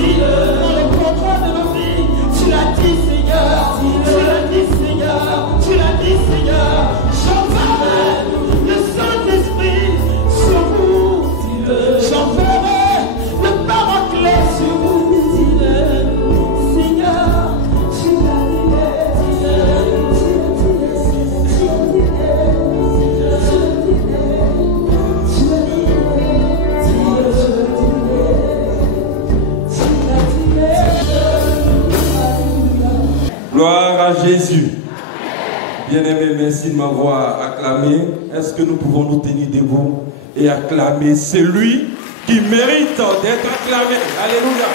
vie, dans le contrat de nos vies. Tu l'as dit, Seigneur. Tu l'as dit, Seigneur. Tu l'as dit, Seigneur. J'enferme le Saint-Esprit sur vous. J'enferme le Paraclet sur vous. Seigneur, tu l'as Gloire à Jésus. Bien-aimés, merci de m'avoir acclamé. Est-ce que nous pouvons nous tenir debout et acclamer celui qui mérite d'être acclamé? Alléluia.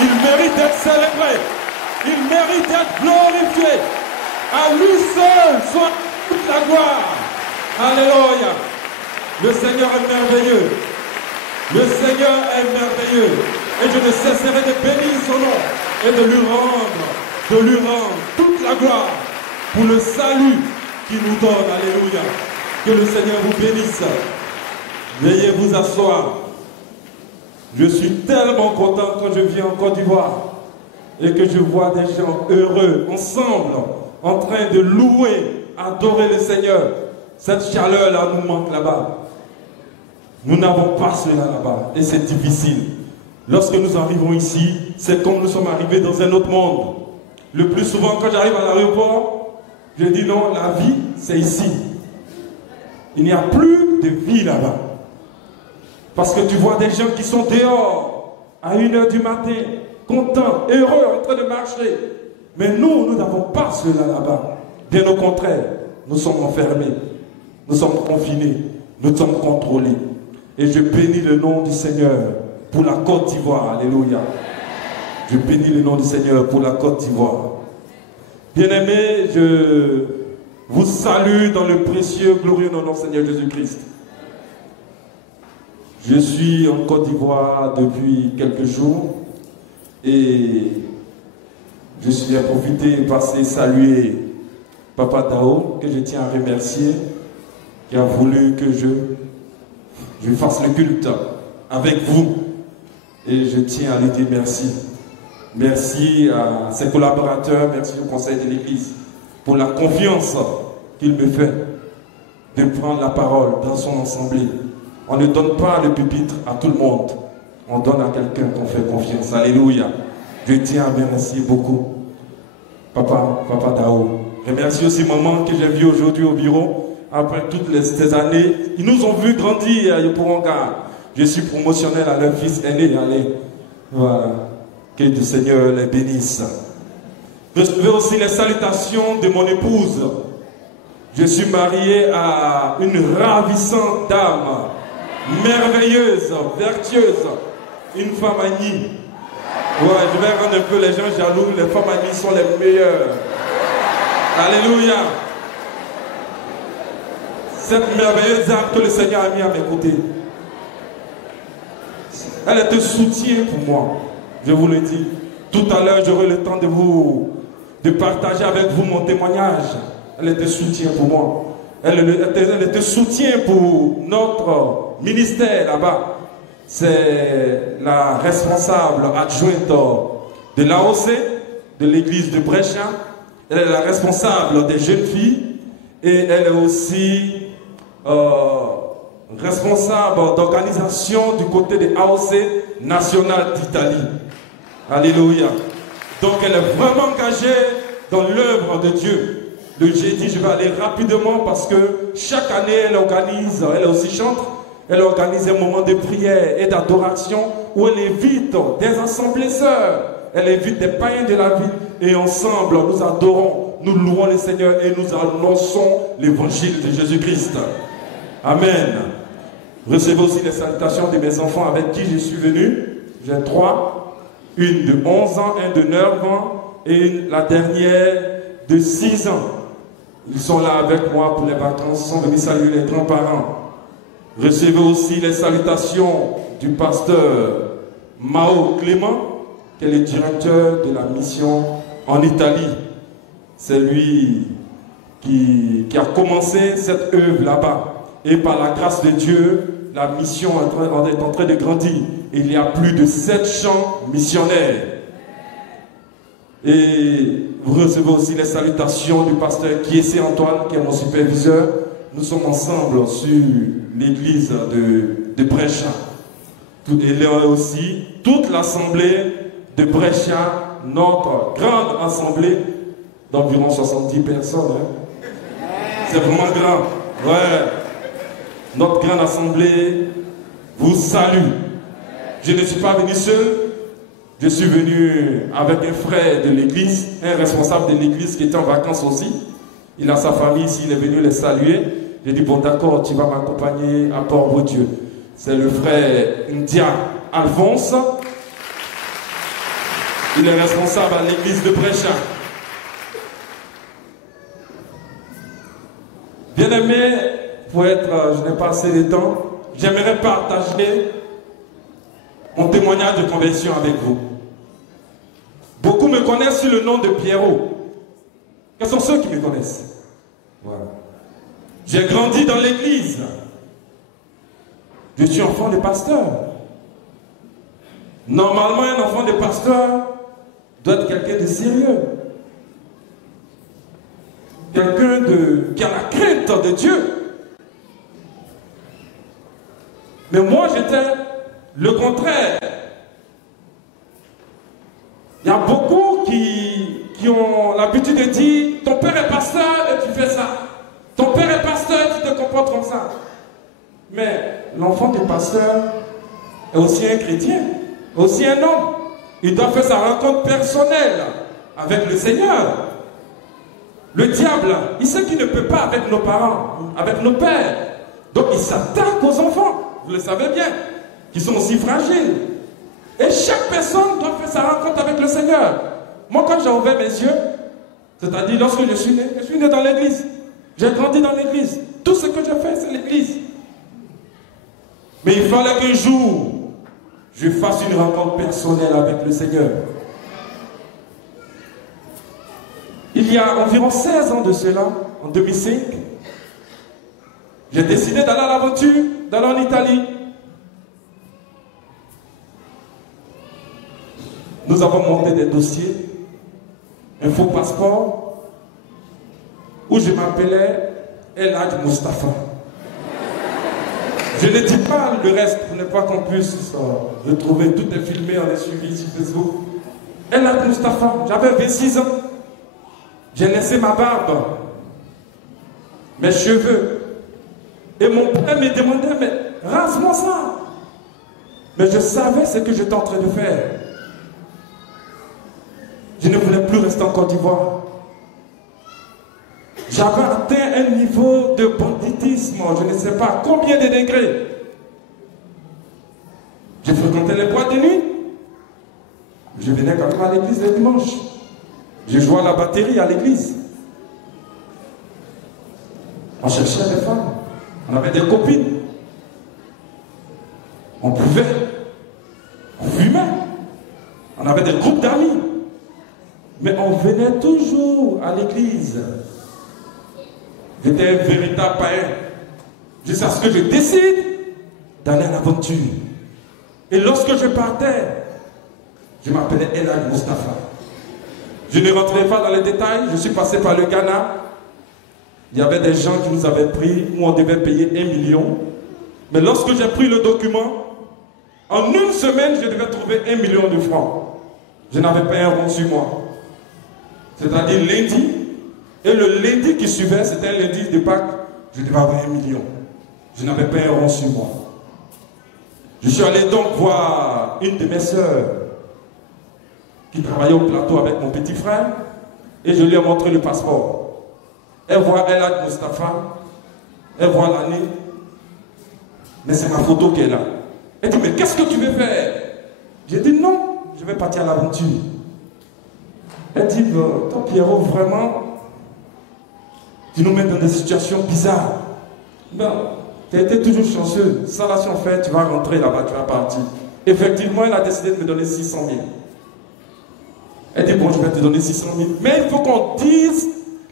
Il mérite d'être célébré. Il mérite d'être glorifié. À lui seul soit toute la gloire. Alléluia. Le Seigneur est merveilleux. Le Seigneur est merveilleux. Et je ne cesserai de bénir son nom et de lui rendre toute la gloire pour le salut qu'il nous donne. Alléluia. Que le Seigneur vous bénisse. Veuillez vous asseoir. Je suis tellement content quand je viens en Côte d'Ivoire et que je vois des gens heureux, ensemble, en train de louer, adorer le Seigneur. Cette chaleur-là nous manque là-bas. Nous n'avons pas cela là-bas et c'est difficile. Lorsque nous arrivons ici, c'est comme nous sommes arrivés dans un autre monde. Le plus souvent, quand j'arrive à l'aéroport, je dis non, la vie, c'est ici. Il n'y a plus de vie là-bas. Parce que tu vois des gens qui sont dehors à 1h du matin, contents, heureux, en train de marcher. Mais nous n'avons pas cela là-bas. Bien au contraire, nous sommes enfermés, nous sommes confinés, nous sommes contrôlés. Et je bénis le nom du Seigneur pour la Côte d'Ivoire. Alléluia. Je bénis le nom du Seigneur pour la Côte d'Ivoire. Bien-aimés, je vous salue dans le précieux, glorieux nom du Seigneur Jésus-Christ. Je suis en Côte d'Ivoire depuis quelques jours et je suis à profiter et passer saluer Papa Dao, que je tiens à remercier, qui a voulu que je fasse le culte avec vous. Et je tiens à lui dire merci. Merci à ses collaborateurs, merci au conseil de l'Église pour la confiance qu'il me fait de prendre la parole dans son assemblée. On ne donne pas le pupitre à tout le monde. On donne à quelqu'un qu'on fait confiance. Alléluia. Je tiens à remercier beaucoup Papa Dao. Remercie aussi maman que j'ai vu aujourd'hui au bureau. Après toutes ces années, ils nous ont vu grandir. Ils pourront garder. Je suis promotionnel à leur fils aîné. Allez. Voilà. Que le Seigneur les bénisse. Recevez aussi les salutations de mon épouse. Je suis marié à une ravissante dame, merveilleuse, vertueuse, une femme Annie. Ouais, je vais rendre un peu les gens jaloux. Les femmes Annie sont les meilleures. Alléluia. Cette merveilleuse âme que le Seigneur a mis à mes côtés, elle est un soutien pour moi. Je vous le dis. Tout à l'heure, j'aurai le temps de partager avec vous mon témoignage. Elle était soutien pour moi. Elle était soutien pour notre ministère là-bas. C'est la responsable adjointe de l'AOC, de l'église de Bréchin. Elle est la responsable des jeunes filles. Et elle est aussi responsable d'organisation du côté de AOC nationale d'Italie. Alléluia. Donc elle est vraiment engagée dans l'œuvre de Dieu. Le jeudi, je vais aller rapidement parce que chaque année, elle organise, elle est aussi chantre, elle organise un moment de prière et d'adoration où elle invite des assemblées sœurs, elle invite des païens de la ville et ensemble, nous adorons, nous louons le Seigneur et nous annonçons l'évangile de Jésus-Christ. Amen. Recevez aussi les salutations de mes enfants avec qui je suis venu. J'ai 3. Une de 11 ans, un de 9 ans et la dernière de 6 ans. Ils sont là avec moi pour les vacances, sont venus saluer les grands-parents. Recevez aussi les salutations du pasteur Mao Clément, qui est le directeur de la mission en Italie. C'est lui qui a commencé cette œuvre là-bas. Et par la grâce de Dieu, la mission est en train de grandir. Il y a plus de 700 missionnaires. Et vous recevez aussi les salutations du pasteur Kiesé Antoine, qui est mon superviseur. Nous sommes ensemble sur l'église de Brescia. Et là aussi, toute l'assemblée de Brescia, notre grande assemblée d'environ 70 personnes. Hein. C'est vraiment grand. Ouais. Notre grande assemblée vous salue. Je ne suis pas venu seul. Je suis venu avec un frère de l'église, un responsable de l'église qui était en vacances aussi. Il a sa famille ici, il est venu les saluer. J'ai dit, bon d'accord, tu vas m'accompagner à Port-Dieu. C'est le frère Ndia Alphonse. Il est responsable à l'église de Brescia. Bien-aimé, pour être, je n'ai pas assez de temps, j'aimerais partager mon témoignage de conversion avec vous. Beaucoup me connaissent sous le nom de Pierrot. Quels sont ceux qui me connaissent? Voilà. J'ai grandi dans l'église. Je suis enfant de pasteur. Normalement, un enfant de pasteur doit être quelqu'un de sérieux. Quelqu'un qui a la crainte de Dieu. Mais moi, j'étais le contraire. Il y a beaucoup qui ont l'habitude de dire, ton père est pasteur et tu fais ça. Ton père est pasteur et tu te comportes comme ça. Mais l'enfant du pasteur est aussi un chrétien, aussi un homme. Il doit faire sa rencontre personnelle avec le Seigneur. Le diable, il sait qu'il ne peut pas avec nos parents, avec nos pères. Donc il s'attaque aux enfants, vous le savez bien, qui sont aussi fragiles. Et chaque personne doit faire sa rencontre avec le Seigneur. Moi, quand j'ai ouvert mes yeux, c'est-à-dire lorsque je suis né dans l'église. J'ai grandi dans l'église. Tout ce que je fais, c'est l'église. Mais il fallait qu'un jour, je fasse une rencontre personnelle avec le Seigneur. Il y a environ 16 ans de cela, en 2005, j'ai décidé d'aller à l'aventure, d'aller en Italie. Nous avons monté des dossiers, un faux passeport, où je m'appelais El Hadj Mustafa. Je ne dis pas le reste pour ne pas qu'on puisse retrouver, tout est filmé, on est suivi sur Facebook. El Hadj Mustafa, j'avais 26 ans. J'ai laissé ma barbe, mes cheveux. Et mon père me demandait, mais rase-moi ça. Mais je savais ce que j'étais en train de faire. Je ne voulais plus rester en Côte d'Ivoire. J'avais atteint un niveau de banditisme, je ne sais pas combien de degrés. J'ai fréquenté les boîtes de nuit. Je venais quand même à l'église le dimanche. Je jouais à la batterie à l'église. On cherchait des femmes. On avait des copines. On buvait. On fumait. On avait des groupes d'amis. Mais on venait toujours à l'église. J'étais un véritable païen. Jusqu'à ce que je décide d'aller à l'aventure. Et lorsque je partais, je m'appelais El Hadj Mustafa. Je ne rentrerai pas dans les détails, je suis passé par le Ghana. Il y avait des gens qui nous avaient pris où on devait payer 1 million. Mais lorsque j'ai pris le document, en une semaine, je devais trouver 1 million de francs. Je n'avais pas un rond sur moi. C'est-à-dire lundi. Et le lundi qui suivait, c'était un lundi de Pâques, je devais avoir 1 million. Je n'avais pas un rond sur moi. Je suis allé donc voir une de mes sœurs qui travaillait au plateau avec mon petit frère et je lui ai montré le passeport. Elle voit El Hadj Mustafa, elle voit l'année, mais c'est ma photo qui est là. Elle dit, mais qu'est-ce que tu veux faire? J'ai dit, non, je vais partir à l'aventure. Elle dit, toi Pierrot, vraiment, tu nous mets dans des situations bizarres. Ben, tu as été toujours chanceux. Ça là, si on fait, tu vas rentrer là-bas, tu vas partir. Effectivement, elle a décidé de me donner 600 000. Elle dit, bon, je vais te donner 600 000. Mais il faut qu'on dise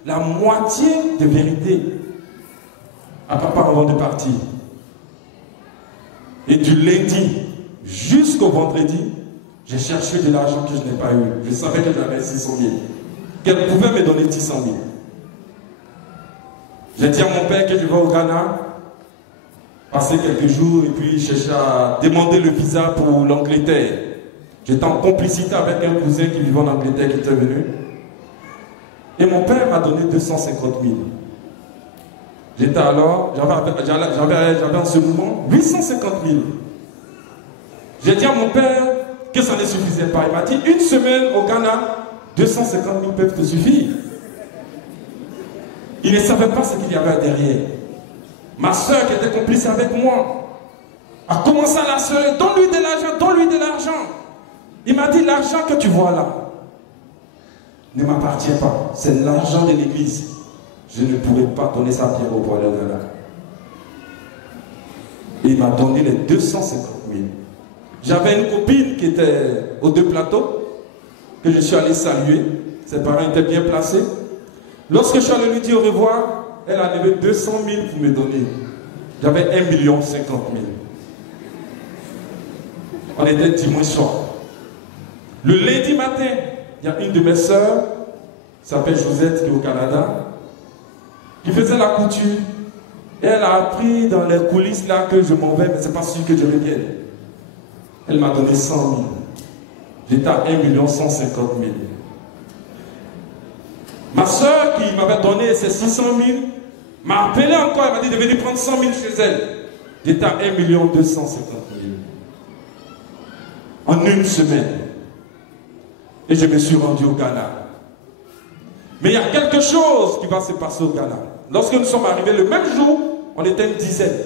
la moitié de vérité à papa avant de partir. Et du lundi jusqu'au vendredi, j'ai cherché de l'argent que je n'ai pas eu. Je savais que j'avais 600 000. Qu'elle pouvait me donner 10 000. J'ai dit à mon père que je vais au Ghana, passer quelques jours et puis chercher à demander le visa pour l'Angleterre. J'étais en complicité avec un cousin qui vivait en Angleterre qui était venu. Et mon père m'a donné 250 000. J'étais alors, j'avais en ce moment 850 000. J'ai dit à mon père que ça ne suffisait pas. Il m'a dit, une semaine au Ghana, 250 000 peuvent te suffire. Il ne savait pas ce qu'il y avait derrière. Ma soeur qui était complice avec moi a commencé à la soeur, donne-lui de l'argent, donne-lui de l'argent. Il m'a dit, l'argent que tu vois là ne m'appartient pas. C'est l'argent de l'église. Je ne pourrais pas donner sa pierre au poil de Ghana. Et il m'a donné les 250 000. J'avais une copine qui était aux deux plateaux, que je suis allé saluer. Ses parents étaient bien placés. Lorsque je suis allé lui dire au revoir, elle a levé 200 000 pour me donner. J'avais 1 50 000. On était dimanche soir. Le lundi matin, il y a une de mes sœurs, qui s'appelle Josette, qui est au Canada, qui faisait la couture. Et elle a appris dans les coulisses là que je m'en vais, mais c'est pas sûr que je revienne. Elle m'a donné 100 000. J'étais à 1 150 000. Ma soeur qui m'avait donné ces 600 000 m'a appelé encore, elle m'a dit de venir prendre 100 000 chez elle. J'étais à 1 250 000. En une semaine. Et je me suis rendu au Ghana. Mais il y a quelque chose qui va se passer au Ghana. Lorsque nous sommes arrivés, le même jour, on était une dizaine.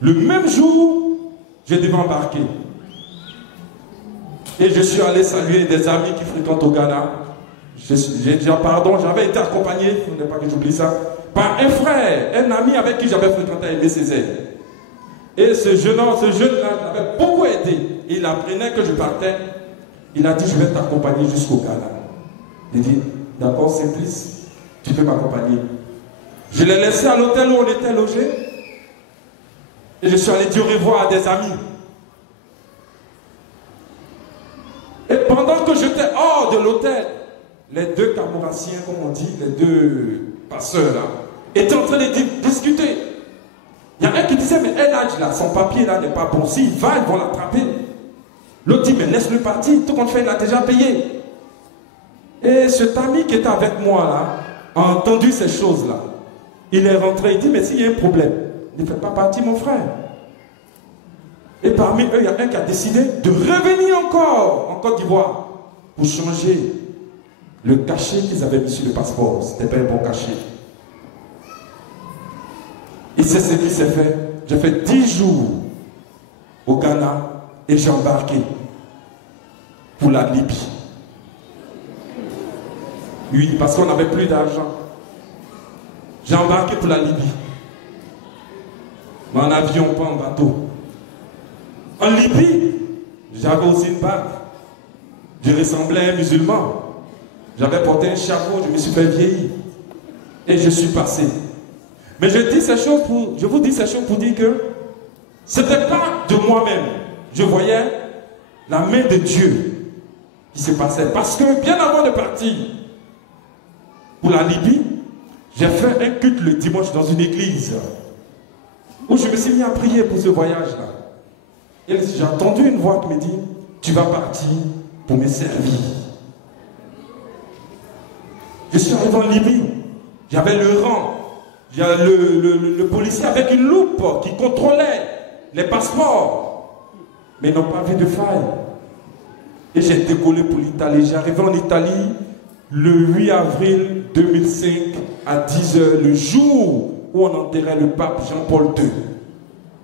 Le même jour, je devais embarquer. Et je suis allé saluer des amis qui fréquentent au Ghana. J'avais été accompagné, il ne faudrait pas que j'oublie ça, par un frère, un ami avec qui j'avais fréquenté à Aimé Césaire. Et ce jeune-là m'avait beaucoup aidé. Il apprenait que je partais. Il a dit, je vais t'accompagner jusqu'au Ghana. Il dit, d'accord, Simplice, tu peux m'accompagner. Je l'ai laissé à l'hôtel où on était logé. Et je suis allé dire au revoir à des amis. Et pendant que j'étais hors de l'hôtel, les deux Camourassiens, comme on dit, les deux passeurs là, étaient en train de discuter. Il y a un qui disait, mais El Hadj là, son papier là n'est pas bon. S'il va, ils vont l'attraper. L'autre dit, mais laisse-le partir, tout compte fait, il a déjà payé. Et cet ami qui était avec moi là, a entendu ces choses-là. Il est rentré, il dit, mais s'il y a un problème, ne faites pas partie, mon frère. Et parmi eux, il y a un qui a décidé de revenir encore en Côte d'Ivoire pour changer le cachet qu'ils avaient mis sur le passeport. Ce n'était pas un bon cachet. Et c'est ce qui s'est fait. J'ai fait 10 jours au Ghana et j'ai embarqué pour la Libye. Oui, parce qu'on n'avait plus d'argent. J'ai embarqué pour la Libye. Mais en avion, pas en bateau. En Libye, j'avais aussi une barbe. Je ressemblais à un musulman. J'avais porté un chapeau, je me suis fait vieillir. Et je suis passé. Mais je vous dis ces choses pour dire que ce n'était pas de moi-même. Je voyais la main de Dieu qui se passait. Parce que bien avant de partir pour la Libye, j'ai fait un culte le dimanche dans une église où je me suis mis à prier pour ce voyage-là. Et j'ai entendu une voix qui me dit, tu vas partir pour me servir. Je suis arrivé en Libye, j'avais le rang, il y a le policier avec une loupe qui contrôlait les passeports, mais ils n'ont pas vu de faille. Et j'ai décollé pour l'Italie. J'ai arrivé en Italie le 8 avril 2005 à 10h, le jour où on enterrait le pape Jean-Paul II.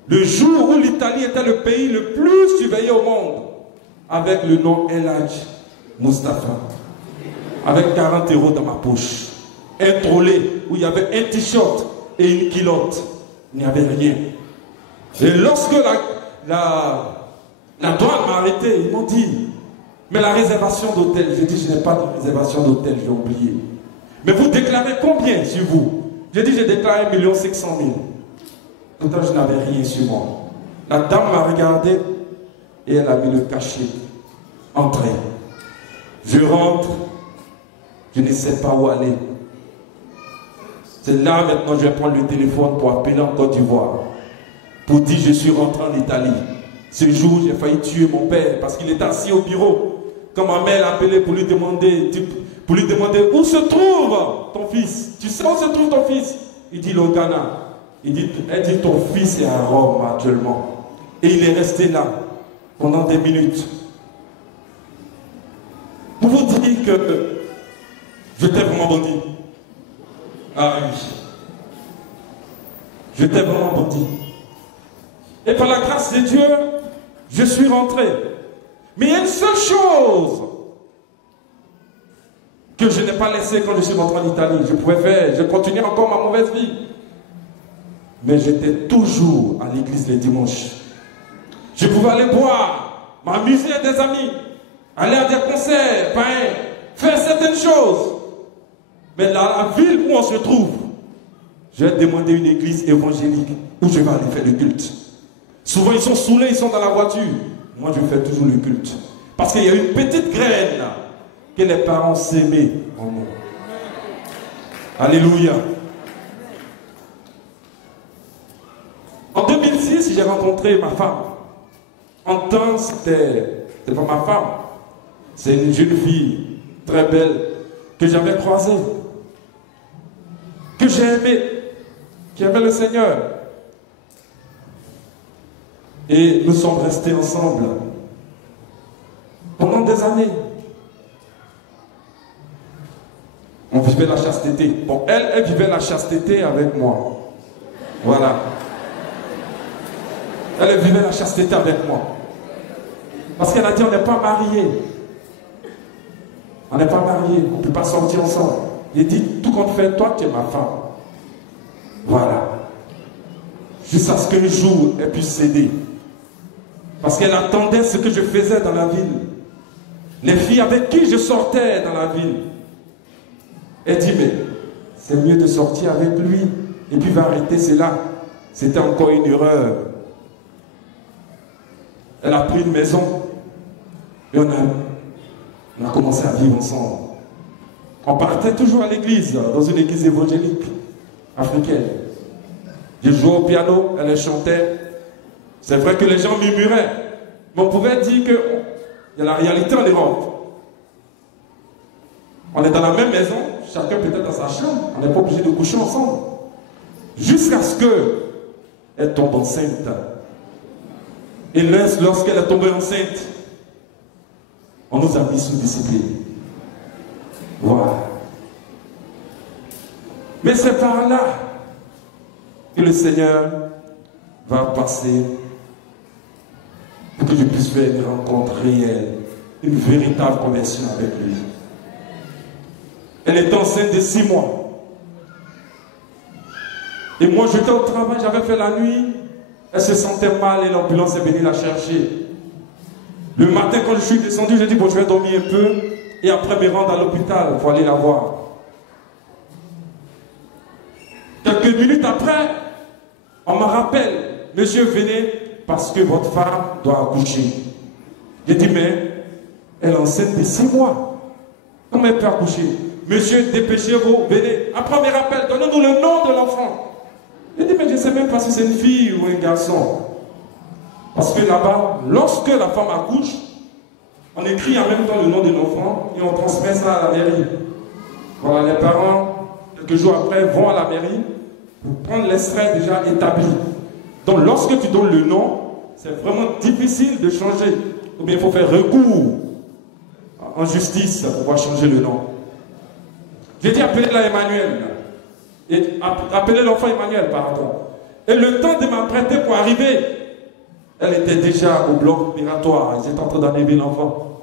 Le jour où l'Italie était le pays le plus surveillé au monde, avec le nom El Hadj Mustapha, avec 40 € dans ma poche, un trolley où il y avait un t-shirt et une culotte, il n'y avait rien. Et lorsque la douane m'a arrêté, ils m'ont dit, mais la réservation d'hôtel, j'ai dit, je n'ai pas de réservation d'hôtel, j'ai oublié. Mais vous déclarez combien sur vous? J'ai dit, j'ai déclaré 1 500 000. Pourtant, je n'avais rien sur moi. La dame m'a regardé et elle a mis le cachet. Entrez. Je rentre, je ne sais pas où aller. C'est là maintenant je vais prendre le téléphone pour appeler en Côte d'Ivoire. Pour dire je suis rentré en Italie. Ce jour, j'ai failli tuer mon père parce qu'il était assis au bureau. Quand ma mère l'a appelé pour lui demander où se trouve ton fils. Tu sais où se trouve ton fils? Il dit le Ghana. Elle dit ton fils est à Rome actuellement. Et il est resté là pendant des minutes. Pour vous dire que j'étais vraiment bandit. Ah oui. J'étais vraiment bandit. Et par la grâce de Dieu, je suis rentré. Mais il y a une seule chose que je n'ai pas laissée quand je suis rentré en Italie. Je continuais encore ma mauvaise vie. Mais j'étais toujours à l'église les dimanches. Je pouvais aller boire, m'amuser avec des amis, aller à des concerts, faire certaines choses. Mais dans la ville où on se trouve, j'ai demandé une église évangélique où je vais aller faire le culte. Souvent ils sont saoulés, ils sont dans la voiture. Moi je fais toujours le culte. Parce qu'il y a une petite graine que les parents s'aimaient en nous. Alléluia. En 2006, j'ai rencontré ma femme. En temps, c'était pas ma femme. C'est une jeune fille très belle que j'avais croisée, que j'ai aimée, qui aimait le Seigneur. Et nous sommes restés ensemble pendant des années. On vivait la chasteté. Bon, elle vivait la chasteté avec moi. Voilà. Elle vivait la chasteté avec moi. Parce qu'elle a dit on n'est pas mariés. On n'est pas mariés. On ne peut pas sortir ensemble. Il dit tout compte fait, toi tu es ma femme. Voilà. Jusqu'à ce qu'un jour elle puisse céder. Parce qu'elle attendait ce que je faisais dans la ville. Les filles avec qui je sortais dans la ville. Elle dit mais c'est mieux de sortir avec lui. Et puis va arrêter cela. C'était encore une erreur. Elle a pris une maison et on a commencé à vivre ensemble. On partait toujours à l'église, dans une église évangélique africaine. Je jouais au piano, elle chantait. C'est vrai que les gens murmuraient, mais on pouvait dire qu'il y a la réalité en Europe. On est dans la même maison, chacun peut-être dans sa chambre, on n'est pas obligé de coucher ensemble. Jusqu'à ce qu'elle tombe enceinte. Et lorsqu'elle est tombée enceinte, on nous a mis sous discipline. Voilà. Mais c'est par là que le Seigneur va passer pour que je puisse faire une rencontre réelle, une véritable conversion avec lui. Elle était enceinte de 6 mois. Et moi j'étais au travail, j'avais fait la nuit. Elle se sentait mal et l'ambulance est venue la chercher. Le matin, quand je suis descendu, j'ai dit bon, je vais dormir un peu et après me rendre à l'hôpital pour aller la voir. Quelques minutes après, on me rappelle, monsieur, venez parce que votre femme doit accoucher. J'ai dit mais elle est enceinte de 6 mois. Comment elle peut accoucher? Monsieur, dépêchez-vous, venez. Après, on me rappelle, donnez-nous le nom de l'enfant. J'ai dit, mais je ne sais même pas si c'est une fille ou un garçon. Parce que là-bas, lorsque la femme accouche, on écrit en même temps le nom de l'enfant et on transmet ça à la mairie. Voilà, les parents, quelques jours après, vont à la mairie pour prendre l'extrait déjà établi. Donc, lorsque tu donnes le nom, c'est vraiment difficile de changer. Ou bien il faut faire recours en justice pour pouvoir changer le nom. J'ai dit, appelez-la Emmanuel. Et appelez l'enfant Emmanuel, pardon. Et le temps de m'apprêter pour arriver, elle était déjà au bloc opératoire. Ils étaient en train d'enlever l'enfant.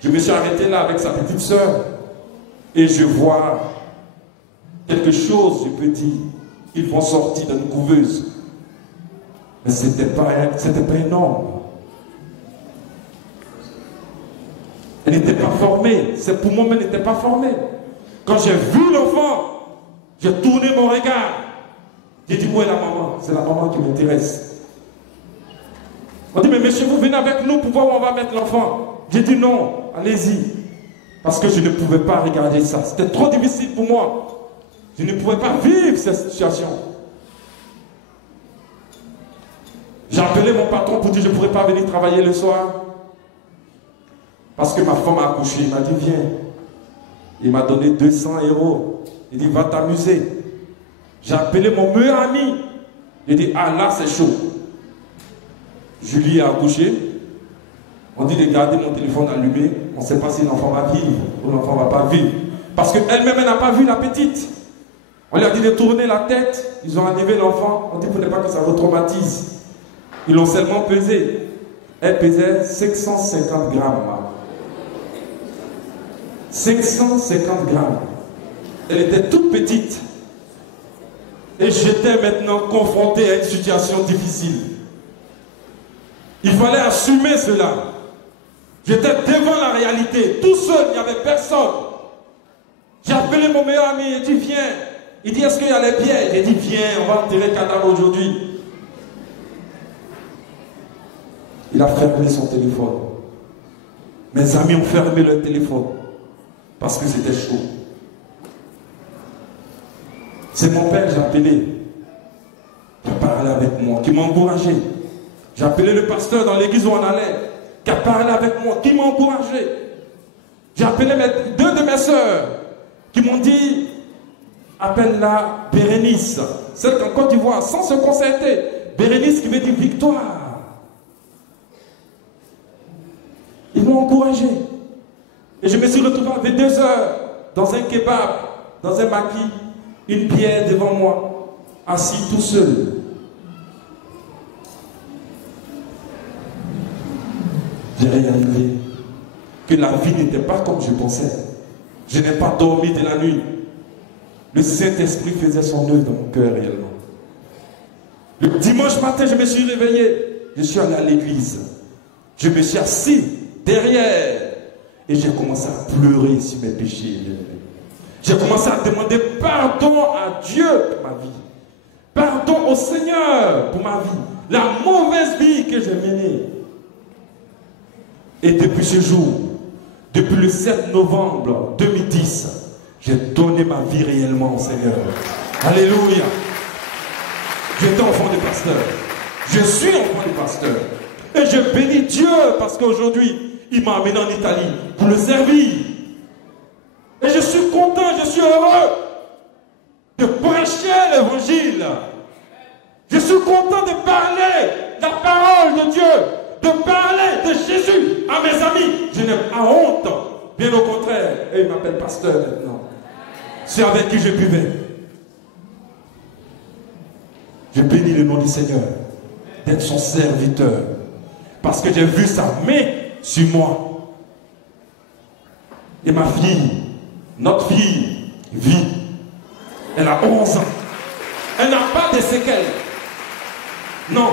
Je me suis arrêté là avec sa petite soeur. Et je vois quelque chose, je peux dire. Ils vont sortir d'une couveuse. Mais c'était pas énorme. Elle n'était pas formée. C'est pour moi, mais elle n'était pas formée. Quand j'ai vu l'enfant, j'ai tourné mon regard. J'ai dit, où est la maman? C'est la maman qui m'intéresse. On dit, mais monsieur, vous venez avec nous pour voir où on va mettre l'enfant. J'ai dit non, allez-y. Parce que je ne pouvais pas regarder ça. C'était trop difficile pour moi. Je ne pouvais pas vivre cette situation. J'ai appelé mon patron pour dire que je ne pourrais pas venir travailler le soir. Parce que ma femme a accouché. Il m'a dit, viens. Il m'a donné 200 €. Il dit, va t'amuser. J'ai appelé mon meilleur ami. Il dit, ah là, c'est chaud. Julie a accouché. On dit de garder mon téléphone allumé. On ne sait pas si l'enfant va vivre ou l'enfant ne va pas vivre. Parce qu'elle-même, elle n'a pas vu la petite. On lui a dit de tourner la tête. Ils ont enlevé l'enfant. On dit, pour ne pas que ça retraumatise. Ils l'ont seulement pesé. Elle pesait 550 grammes. 550 grammes. Elle était toute petite. Et j'étais maintenant confronté à une situation difficile. Il fallait assumer cela. J'étais devant la réalité. Tout seul, il n'y avait personne. J'ai appelé mon meilleur ami. Il dit, viens. Il dit, est-ce qu'il y a les pieds? J'ai dit, viens, on va enterrer le cadavre aujourd'hui. Il a fermé son téléphone. Mes amis ont fermé leur téléphone. Parce que c'était chaud. C'est mon père que j'ai appelé. Qui a parlé avec moi, qui m'a encouragé. J'ai appelé le pasteur dans l'église où on allait. Qui a parlé avec moi, qui m'a encouragé. J'ai appelé deux de mes sœurs. Qui m'ont dit, appelle-la Bérénice. Celle qu'en Côte d'Ivoire, sans se concerter. Bérénice qui veut dire victoire. Ils m'ont encouragé. Et je me suis retrouvé avec 2 heures dans un kebab, dans un maquis, une bière devant moi, assis tout seul. J'ai réalisé que la vie n'était pas comme je pensais. Je n'ai pas dormi de la nuit. Le Saint-Esprit faisait son œuvre dans mon cœur réellement. Le dimanche matin, je me suis réveillé. Je suis allé à l'église. Je me suis assis derrière. Et j'ai commencé à pleurer sur mes péchés. J'ai commencé à demander pardon à Dieu pour ma vie. Pardon au Seigneur pour ma vie. La mauvaise vie que j'ai menée. Et depuis ce jour, depuis le 7 novembre 2010, j'ai donné ma vie réellement au Seigneur. Alléluia. J'étais enfant du pasteur. Je suis enfant du pasteur. Et je bénis Dieu parce qu'aujourd'hui, il m'a amené en Italie pour le servir. Et je suis content, je suis heureux de prêcher l'évangile. Je suis content de parler la parole de Dieu, de parler de Jésus à mes amis. Je n'ai pas honte. Bien au contraire. Et il m'appelle pasteur maintenant. C'est avec qui je buvais. Je bénis le nom du Seigneur d'être son serviteur. Parce que j'ai vu sa main sur moi. Et ma fille, notre fille, vit. Elle a 11 ans. Elle n'a pas de séquelles. Non,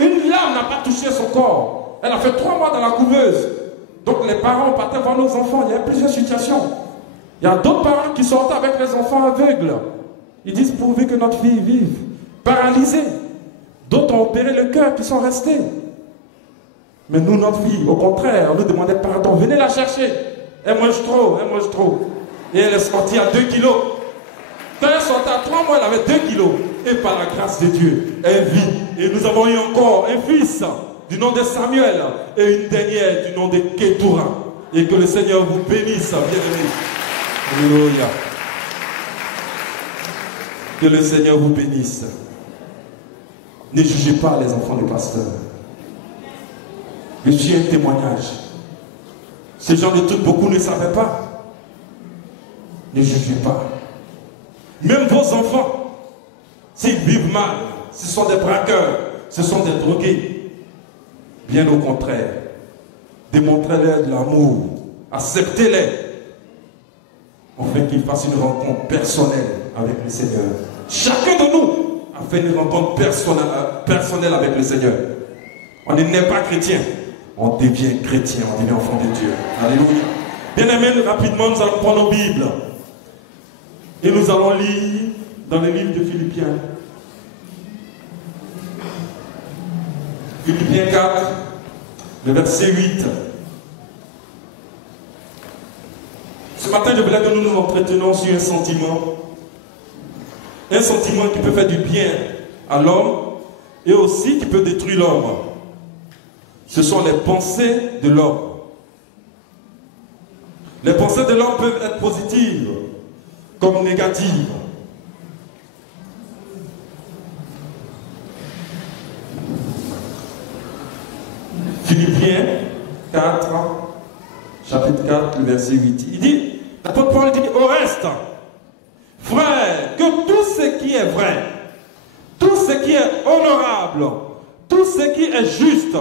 une lame n'a pas touché son corps. Elle a fait 3 mois dans la couveuse. Donc les parents partaient voir nos enfants. Il y a plusieurs situations. Il y a d'autres parents qui sortent avec les enfants aveugles. Ils disent pourvu que notre fille vive. Paralysée. D'autres ont opéré le cœur qui sont restés. Mais nous, notre fille, au contraire, on nous demandait pardon. Venez la chercher. Elle mange trop, elle mange trop. Et elle est sortie à 2 kilos. Quand elle sortait à 3 mois, elle avait 2 kilos. Et par la grâce de Dieu, elle vit. Et nous avons eu encore un fils du nom de Samuel et une dernière du nom de Ketura. Et que le Seigneur vous bénisse, bien-aimés. Alléluia. Que le Seigneur vous bénisse. Ne jugez pas les enfants des pasteurs. Je suis un témoignage. Ce genre de trucs, beaucoup ne savaient pas. Ne jugez pas. Même vos enfants, s'ils vivent mal, ce sont des braqueurs, ce sont des drogués. Bien au contraire, démontrez-leur de l'amour, acceptez-les, afin qu'ils fassent une rencontre personnelle avec le Seigneur. Chacun de nous a fait une rencontre personnelle avec le Seigneur. On n'est pas chrétien, on devient chrétien, on devient enfant de Dieu. Alléluia. Bien aimés, rapidement, nous allons prendre nos Bibles. Et nous allons lire dans le livre de Philippiens. Philippiens 4, le verset 8. Ce matin, je voulais que nous nous entretenions sur un sentiment qui peut faire du bien à l'homme et aussi qui peut détruire l'homme. Ce sont les pensées de l'homme. Les pensées de l'homme peuvent être positives comme négatives. Philippiens 4, chapitre 4, le verset 8. Il dit, l'apôtre Paul dit, au reste, frères, que tout ce qui est vrai, tout ce qui est honorable, tout ce qui est juste,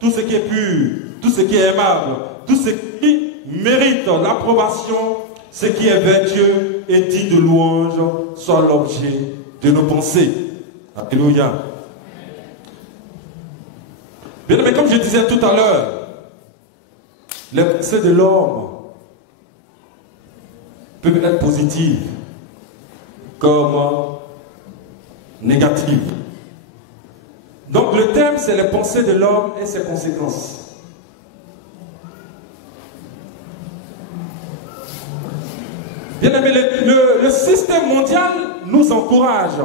tout ce qui est pur, tout ce qui est aimable, tout ce qui mérite l'approbation, ce qui est vertueux et digne de louange, soit l'objet de nos pensées. Alléluia. Bien, mais comme je disais tout à l'heure, les pensées de l'homme peuvent être positives comme négatives. Donc le thème, c'est les pensées de l'homme et ses conséquences. Bien aimé, le système mondial nous encourage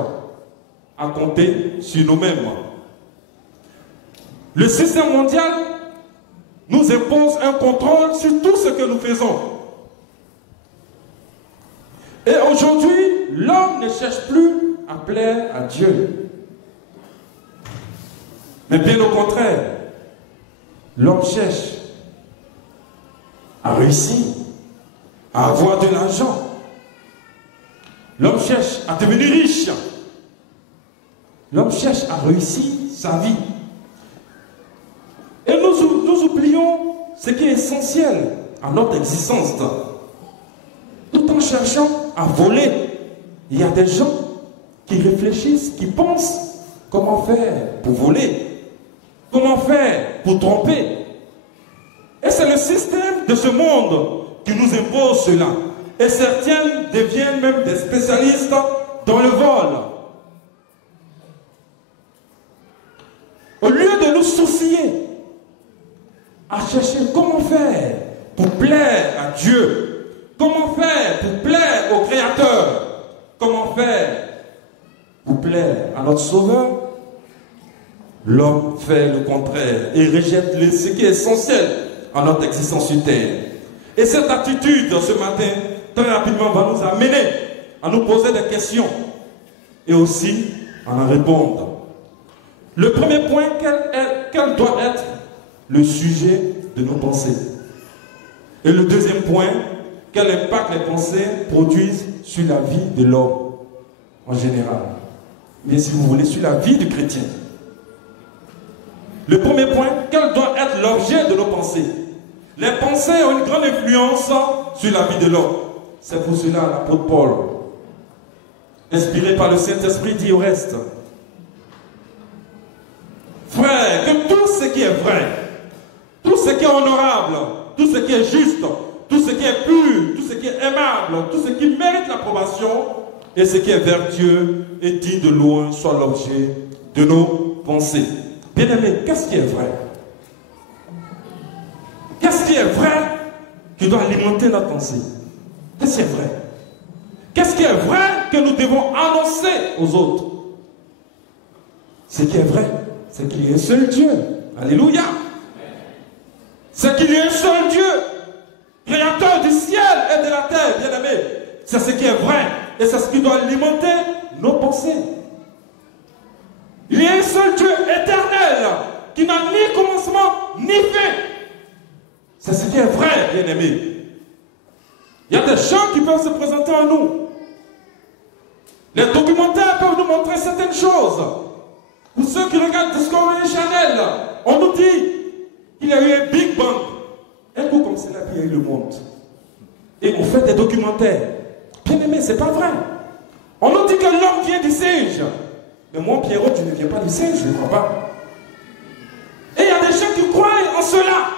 à compter sur nous-mêmes. Le système mondial nous impose un contrôle sur tout ce que nous faisons. Et aujourd'hui, l'homme ne cherche plus à plaire à Dieu. Mais bien au contraire, l'homme cherche à réussir, à avoir de l'argent. L'homme cherche à devenir riche. L'homme cherche à réussir sa vie. Et nous oublions ce qui est essentiel à notre existence. Tout en cherchant à voler, il y a des gens qui réfléchissent, qui pensent comment faire pour voler, comment faire pour tromper. Et c'est le système de ce monde qui nous impose cela. Et certains deviennent même des spécialistes dans le vol. Au lieu de nous soucier à chercher comment faire pour plaire à Dieu, comment faire pour plaire au Créateur, comment faire pour plaire à notre Sauveur, l'homme fait le contraire et rejette ce qui est essentiel à notre existence sur terre. Et cette attitude ce matin, très rapidement, va nous amener à nous poser des questions et aussi à en répondre. Le premier point, quel doit être le sujet de nos pensées? Et le deuxième point, quel impact les pensées produisent sur la vie de l'homme en général? Mais si vous voulez, sur la vie du chrétien. Le premier point, quel doit être l'objet de nos pensées? Les pensées ont une grande influence sur la vie de l'homme. C'est pour cela l'apôtre Paul, inspiré par le Saint-Esprit, dit au reste, frères, que tout ce qui est vrai, tout ce qui est honorable, tout ce qui est juste, tout ce qui est pur, tout ce qui est aimable, tout ce qui mérite l'approbation et ce qui est vertueux et digne de louange soit l'objet de nos pensées. Bien-aimés, qu'est-ce qui est vrai? Qu'est-ce qui est vrai qui doit alimenter notre pensée? Qu'est-ce qui est vrai? Qu'est-ce qui est vrai que nous devons annoncer aux autres? Ce qui est vrai, c'est qu'il y a un seul Dieu. Alléluia. C'est qu'il y a un seul Dieu, créateur du ciel et de la terre, bien-aimé. C'est ce qui est vrai et c'est ce qui doit alimenter nos pensées. Il y a un seul Dieu éternel qui n'a ni commencement ni fin. C'est ce qui est vrai, bien-aimé. Il y a des gens qui peuvent se présenter à nous. Les documentaires peuvent nous montrer certaines choses. Pour ceux qui regardent Discovery Channel, on nous dit qu'il y a eu un Big Bang. Un coup comme cela, puis il y a eu le monde. Et on fait des documentaires. Bien-aimé, c'est pas vrai. On nous dit que l'homme vient du singe. Mais moi, Pierrot, tu ne viens pas du singe, je ne crois pas. Et il y a des gens qui croient en cela.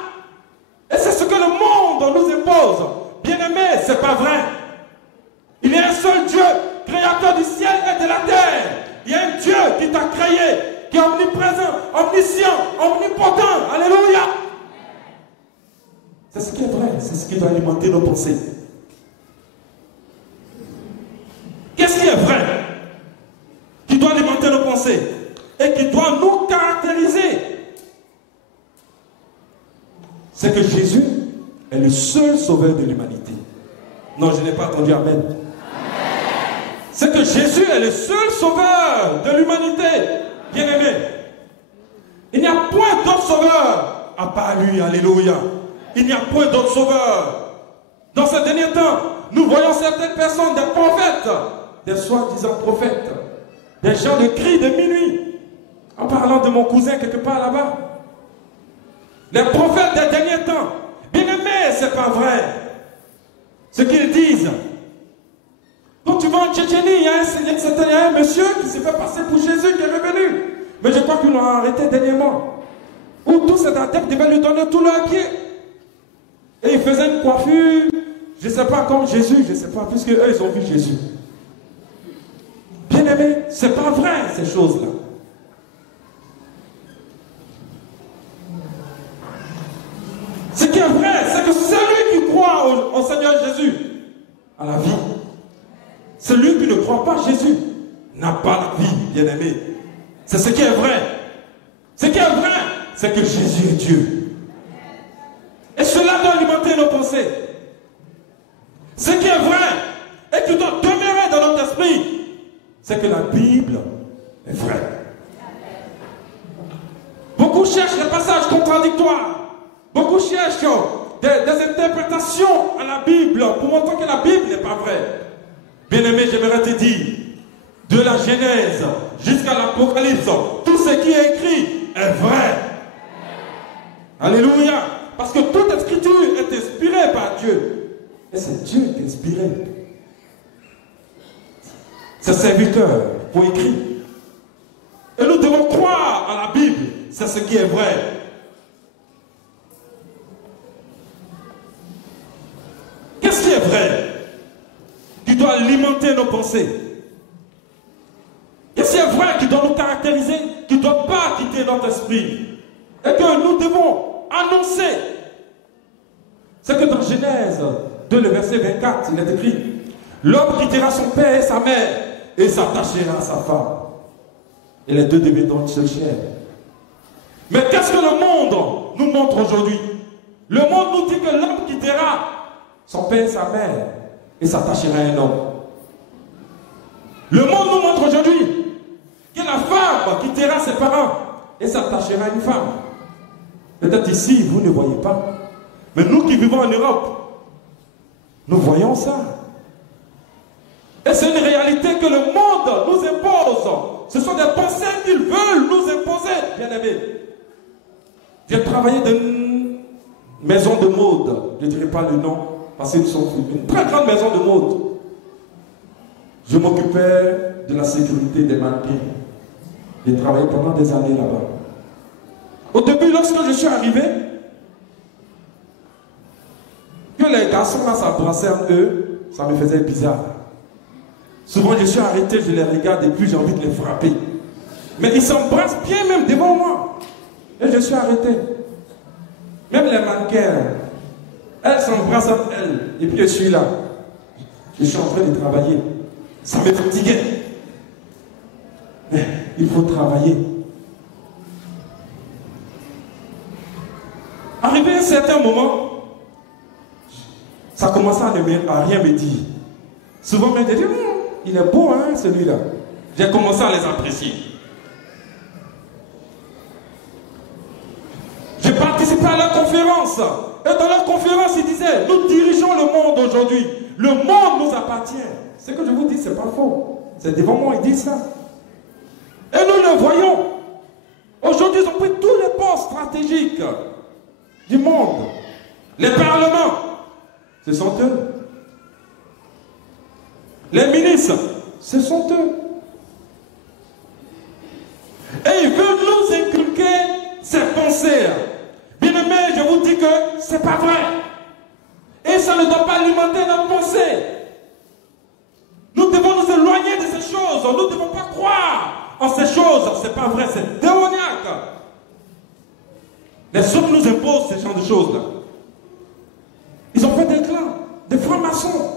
Et c'est ce que le monde nous impose. Bien-aimé, c'est pas vrai. Il y a un seul Dieu, créateur du ciel et de la terre. Il y a un Dieu qui t'a créé, qui est omniprésent, omniscient, omnipotent. Alléluia. C'est ce qui est vrai, c'est ce qui doit alimenter nos pensées. Qu'est-ce qui est vrai? Qui doit alimenter nos pensées et qui doit nous caractériser. C'est que Jésus est le seul sauveur de l'humanité. Non, je n'ai pas entendu amen. C'est que Jésus est le seul sauveur de l'humanité. Bien-aimé, il n'y a point d'autre sauveur à part lui. Alléluia. Il n'y a point d'autre sauveur. Dans ces derniers temps, nous voyons certaines personnes, des prophètes, des soi-disant prophètes, des gens de cris de minuit, en parlant de mon cousin quelque part là-bas. Les prophètes des derniers temps, bien-aimés, c'est pas vrai. Ce qu'ils disent. Quand tu vas en Tchétchénie, il y a un monsieur qui s'est fait passer pour Jésus qui est revenu. Mais je crois qu'ils l'ont arrêté dernièrement. Où tous ces adeptes devaient lui donner tout leur pied. Et il faisait une coiffure, je ne sais pas, comme Jésus, je ne sais pas, puisque eux, ils ont vu Jésus. Bien aimé, ce n'est pas vrai, ces choses-là. Ce qui est vrai, c'est que celui qui croit au Seigneur Jésus, à la vie, celui qui ne croit pas Jésus, n'a pas la vie, bien aimé. C'est ce qui est vrai. Ce qui est vrai, c'est que Jésus est Dieu. Et cela doit alimenter nos pensées. Ce qui est vrai et qui doit demeurer dans notre esprit, c'est que la Bible est vraie. Beaucoup cherchent des passages contradictoires. Beaucoup cherchent des interprétations à la Bible pour montrer que la Bible n'est pas vraie. Bien-aimé, j'aimerais te dire, de la Genèse jusqu'à l'Apocalypse, tout ce qui est écrit est vrai. Alléluia. Parce que toute écriture est inspirée par Dieu. Et c'est Dieu qui est inspiré. Ses serviteurs ont écrit. Et nous devons croire à la Bible. C'est ce qui est vrai. Qu'est-ce qui est vrai? Qui doit alimenter nos pensées. Qu'est-ce qui est vrai qui doit nous caractériser? Qui ne doit pas quitter notre esprit. Et que nous devons annoncer. C'est que dans Genèse 2, le verset 24, il est écrit: l'homme quittera son père et sa mère et s'attachera à sa femme. Et les deux deviendront une seule chair. Mais qu'est-ce que le monde nous montre aujourd'hui? Le monde nous dit que l'homme quittera son père et sa mère et s'attachera à un homme. Le monde nous montre aujourd'hui que la femme quittera ses parents et s'attachera à une femme. Peut-être ici, vous ne voyez pas. Mais nous qui vivons en Europe, nous voyons ça. Et c'est une réalité que le monde nous impose. Ce sont des pensées qu'ils veulent nous imposer, bien-aimés. J'ai travaillé dans une maison de mode. Je ne dirai pas le nom, parce qu'ils sont une très grande maison de mode. Je m'occupais de la sécurité des mannequins. J'ai travaillé pendant des années là-bas. Au début, lorsque je suis arrivé, que les garçons là s'embrassaient entre eux, ça me faisait bizarre. Souvent je suis arrêté, je les regarde et puis j'ai envie de les frapper. Mais ils s'embrassent bien même devant moi. Et je suis arrêté. Même les mannequins, elles s'embrassent entre elles. Et puis je suis là. Je suis en train de travailler. Ça me fatiguait. Mais il faut travailler. Arrivé à un certain moment, ça commençait à rien me dire. Souvent, je me disais, il est beau, hein, celui-là. J'ai commencé à les apprécier. J'ai participé à leur conférence. Et dans leur conférence, ils disaient, nous dirigeons le monde aujourd'hui. Le monde nous appartient. Ce que je vous dis, ce n'est pas faux. C'est devant moi, ils disent ça. Et nous le voyons. Aujourd'hui, ils ont pris tous les postes stratégiques du monde. Les parlements, ce sont eux. Les ministres, ce sont eux. Et ils veulent nous inculquer ces pensées. Bien aimé, je vous dis que ce n'est pas vrai. Et ça ne doit pas alimenter notre pensée. Nous devons nous éloigner de ces choses. Nous ne devons pas croire en ces choses. Ce n'est pas vrai, c'est démoniaque. Les hommes nous imposent ces genres de choses-là. des francs-maçons.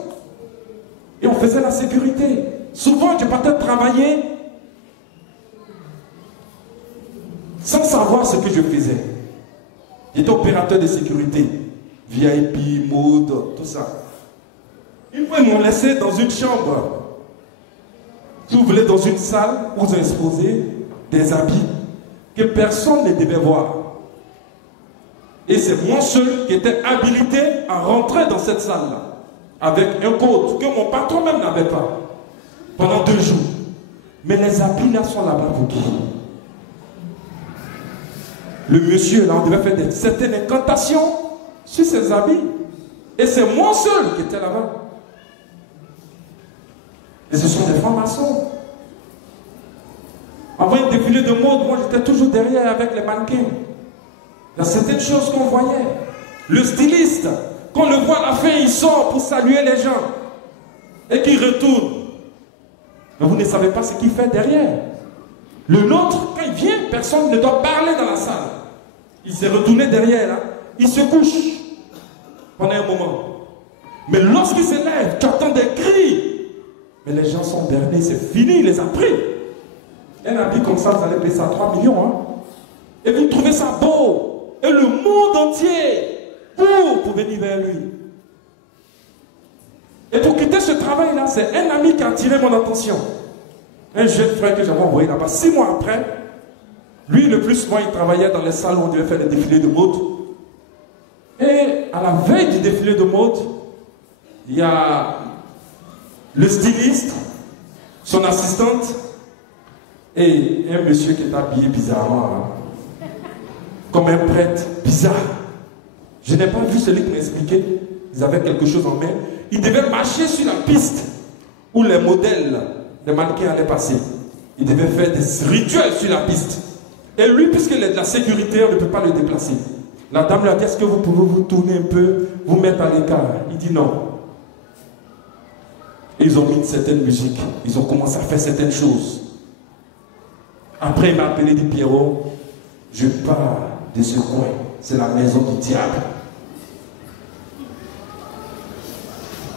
Et on faisait la sécurité. Souvent, je partais travailler sans savoir ce que je faisais. J'étais opérateur de sécurité. VIP, mode, tout ça. Une fois, ils m'ont laissé dans une chambre. Si vous voulez, dans une salle où ils ont exposé des habits que personne ne devait voir. Et c'est moi seul qui était habilité à rentrer dans cette salle-là. Avec un code que mon patron même n'avait pas. Pendant 2 jours. Mais les habits là sont là-bas pour qui? Le monsieur là, on devait faire certaines incantations sur ses habits. Et c'est moi seul qui était là-bas. Et ce sont des francs-maçons. Avant un défilé de mode, moi j'étais toujours derrière avec les mannequins. Il y a certaines choses qu'on voyait. Le styliste, quand on le voit à la fin, il sort pour saluer les gens. Et qu'il retourne. Mais vous ne savez pas ce qu'il fait derrière. Le nôtre, quand il vient, personne ne doit parler dans la salle. Il s'est retourné derrière, hein. Il se couche pendant un moment. Mais lorsqu'il se lève, tu entends des cris. Mais les gens sont bernés, c'est fini, il les a pris. Un habit comme ça, vous allez payer ça à 3 millions. Hein. Et vous trouvez ça beau. Et le monde entier pour venir vers lui. Et pour quitter ce travail-là, c'est un ami qui a attiré mon attention. Un jeune frère que j'avais envoyé là-bas. 6 mois après, lui, le plus souvent, il travaillait dans les salles où on devait faire des défilés de mode. Et à la veille du défilé de mode, il y a le styliste, son assistante, et un monsieur qui est habillé bizarrement, hein, comme un prêtre, bizarre. Je n'ai pas vu celui qui m'expliquait. Ils avaient quelque chose en main. Ils devaient marcher sur la piste où les modèles, les mannequins allaient passer. Ils devaient faire des rituels sur la piste. Et lui, puisqu'il est de la sécurité, on ne peut pas le déplacer. La dame lui a dit, est-ce que vous pouvez vous tourner un peu, vous mettre à l'écart? Il dit non. Et ils ont mis une certaine musique. Ils ont commencé à faire certaines choses. Après, il m'a appelé, il dit, Pierrot, je pars de ce coin. C'est la maison du diable.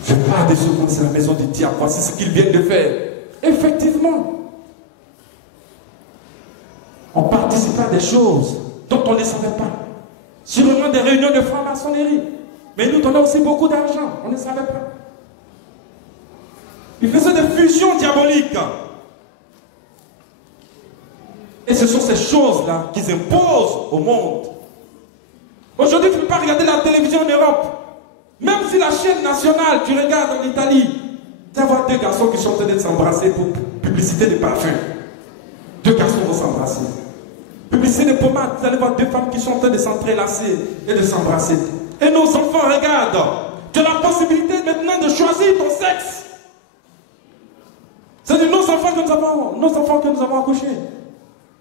Je pars de ce coin, c'est la maison du diable. Voici ce qu'ils viennent de faire. Effectivement. On participait à des choses dont on ne savait pas. Sûrement des réunions de franc-maçonnerie. Mais ils nous donnaient aussi beaucoup d'argent. On ne savait pas. Ils faisaient des fusions diaboliques. Et ce sont ces choses-là qu'ils imposent au monde. Aujourd'hui, tu ne peux pas regarder la télévision en Europe. Même si la chaîne nationale, tu regardes en Italie, tu vas voir 2 garçons qui sont en train de s'embrasser pour publicité de parfum. 2 garçons vont s'embrasser. Publicité de pommade, vous allez voir 2 femmes qui sont en train de s'entrelacer et de s'embrasser. Et nos enfants regardent. Tu as la possibilité maintenant de choisir ton sexe. C'est-à-dire nos enfants que nous avons accouchés.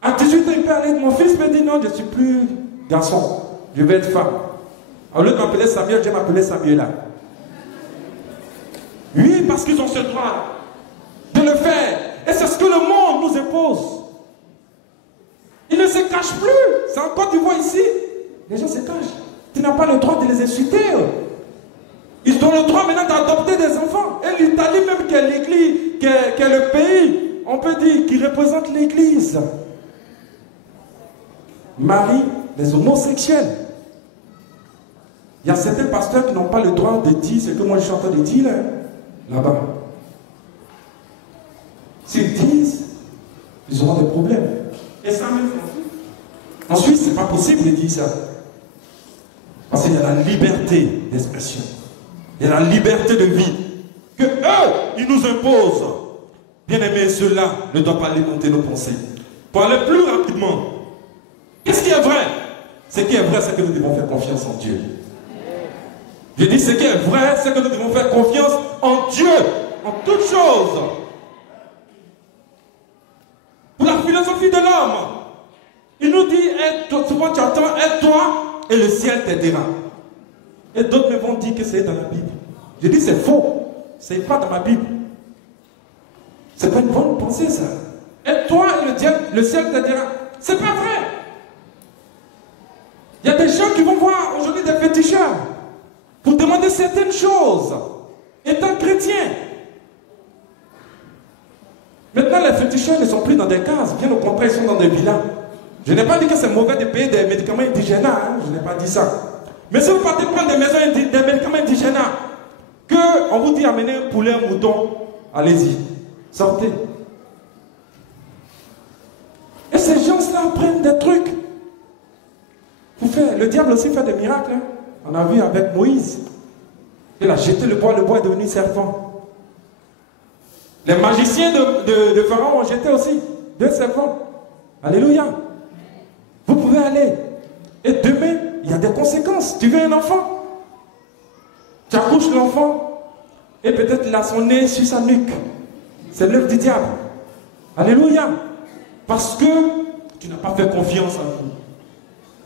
À 18 ans, il peut aller. Mon fils me dit non, je ne suis plus garçon. Je vais être femme. Au lieu de m'appeler Samuel, je vais m'appeler Samuela. Oui, parce qu'ils ont ce droit de le faire. Et c'est ce que le monde nous impose. Ils ne se cachent plus. C'est en Côte d'Ivoire ici. Les gens se cachent. Tu n'as pas le droit de les insulter. Ils ont le droit maintenant d'adopter des enfants. Et l'Italie même, qui est l'église, qui est le pays, on peut dire, qui représente l'église, marie les homosexuels. Il y a certains pasteurs qui n'ont pas le droit de dire ce que moi je suis en train de dire là-bas. S'ils disent, ils auront des problèmes. Et ça même en Suisse, ce n'est pas possible de dire ça. Parce qu'il y a la liberté d'expression. Il y a la liberté de vie. Que eux, ils nous imposent. Bien aimé, ceux-là ne doivent pas alimenter nos pensées. Pour aller plus rapidement, qu'est-ce qui est vrai? Ce qui est vrai, c'est que nous devons faire confiance en Dieu. Je dis ce qui est vrai, c'est que nous devons faire confiance en Dieu, en toutes choses. Pour la philosophie de l'homme, il nous dit, souvent tu attends, aide-toi et le ciel t'aidera. Et d'autres me vont dire que c'est dans la Bible. Je dis c'est faux, c'est pas dans ma Bible. C'est pas une bonne pensée ça. Aide-toi et le ciel t'aidera. C'est pas vrai. Il y a des gens qui vont voir aujourd'hui des féticheurs pour demander de certaines choses, étant chrétien. Maintenant, les féticheurs ne sont plus dans des cases, bien au contraire, ils sont dans des villas. Je n'ai pas dit que c'est mauvais de payer des médicaments indigènes, hein? Je n'ai pas dit ça. Mais si vous partez prendre des maisons, des médicaments indigènes, qu'on vous dit amener un poulet, un mouton, allez-y, sortez. Et ces gens-là apprennent des trucs. Le diable aussi fait des miracles. Hein? On a vu avec Moïse. Il a jeté le bois est devenu serpent. Les magiciens de Pharaon ont jeté aussi 2 serpents. Alléluia. Vous pouvez aller. Et demain, il y a des conséquences. Tu veux un enfant, tu accouches l'enfant, et peut-être il a son nez sur sa nuque. C'est l'œuvre du diable. Alléluia. Parce que tu n'as pas fait confiance en vous.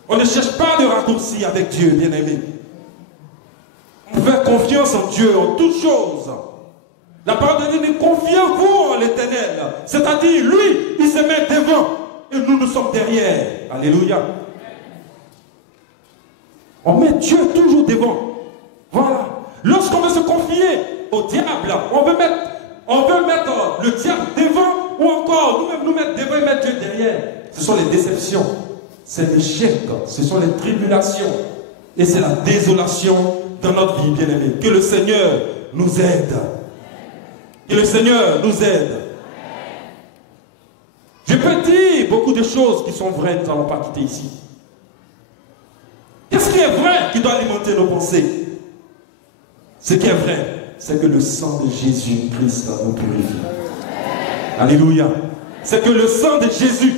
On ne cherche pas de raccourci avec Dieu, bien-aimé. On fait confiance en Dieu en toutes choses. La parole de Dieu dit, confiez-vous en l'Éternel. C'est-à-dire, lui, il se met devant et nous sommes derrière. Alléluia. On met Dieu toujours devant. Voilà. Lorsqu'on veut se confier au diable, on veut mettre le diable devant ou encore nous-mêmes nous mettre devant et mettre Dieu derrière. Ce sont les déceptions, c'est l'échec, ce sont les tribulations et c'est la désolation dans notre vie, bien-aimés. Que le Seigneur nous aide. Que le Seigneur nous aide. Je peux dire beaucoup de choses qui sont vraies, nous n'allons pas quitter ici. Qu'est-ce qui est vrai qui doit alimenter nos pensées? Ce qui est vrai, c'est que le sang de Jésus-Christ nous purifie. Alléluia. C'est que le sang de Jésus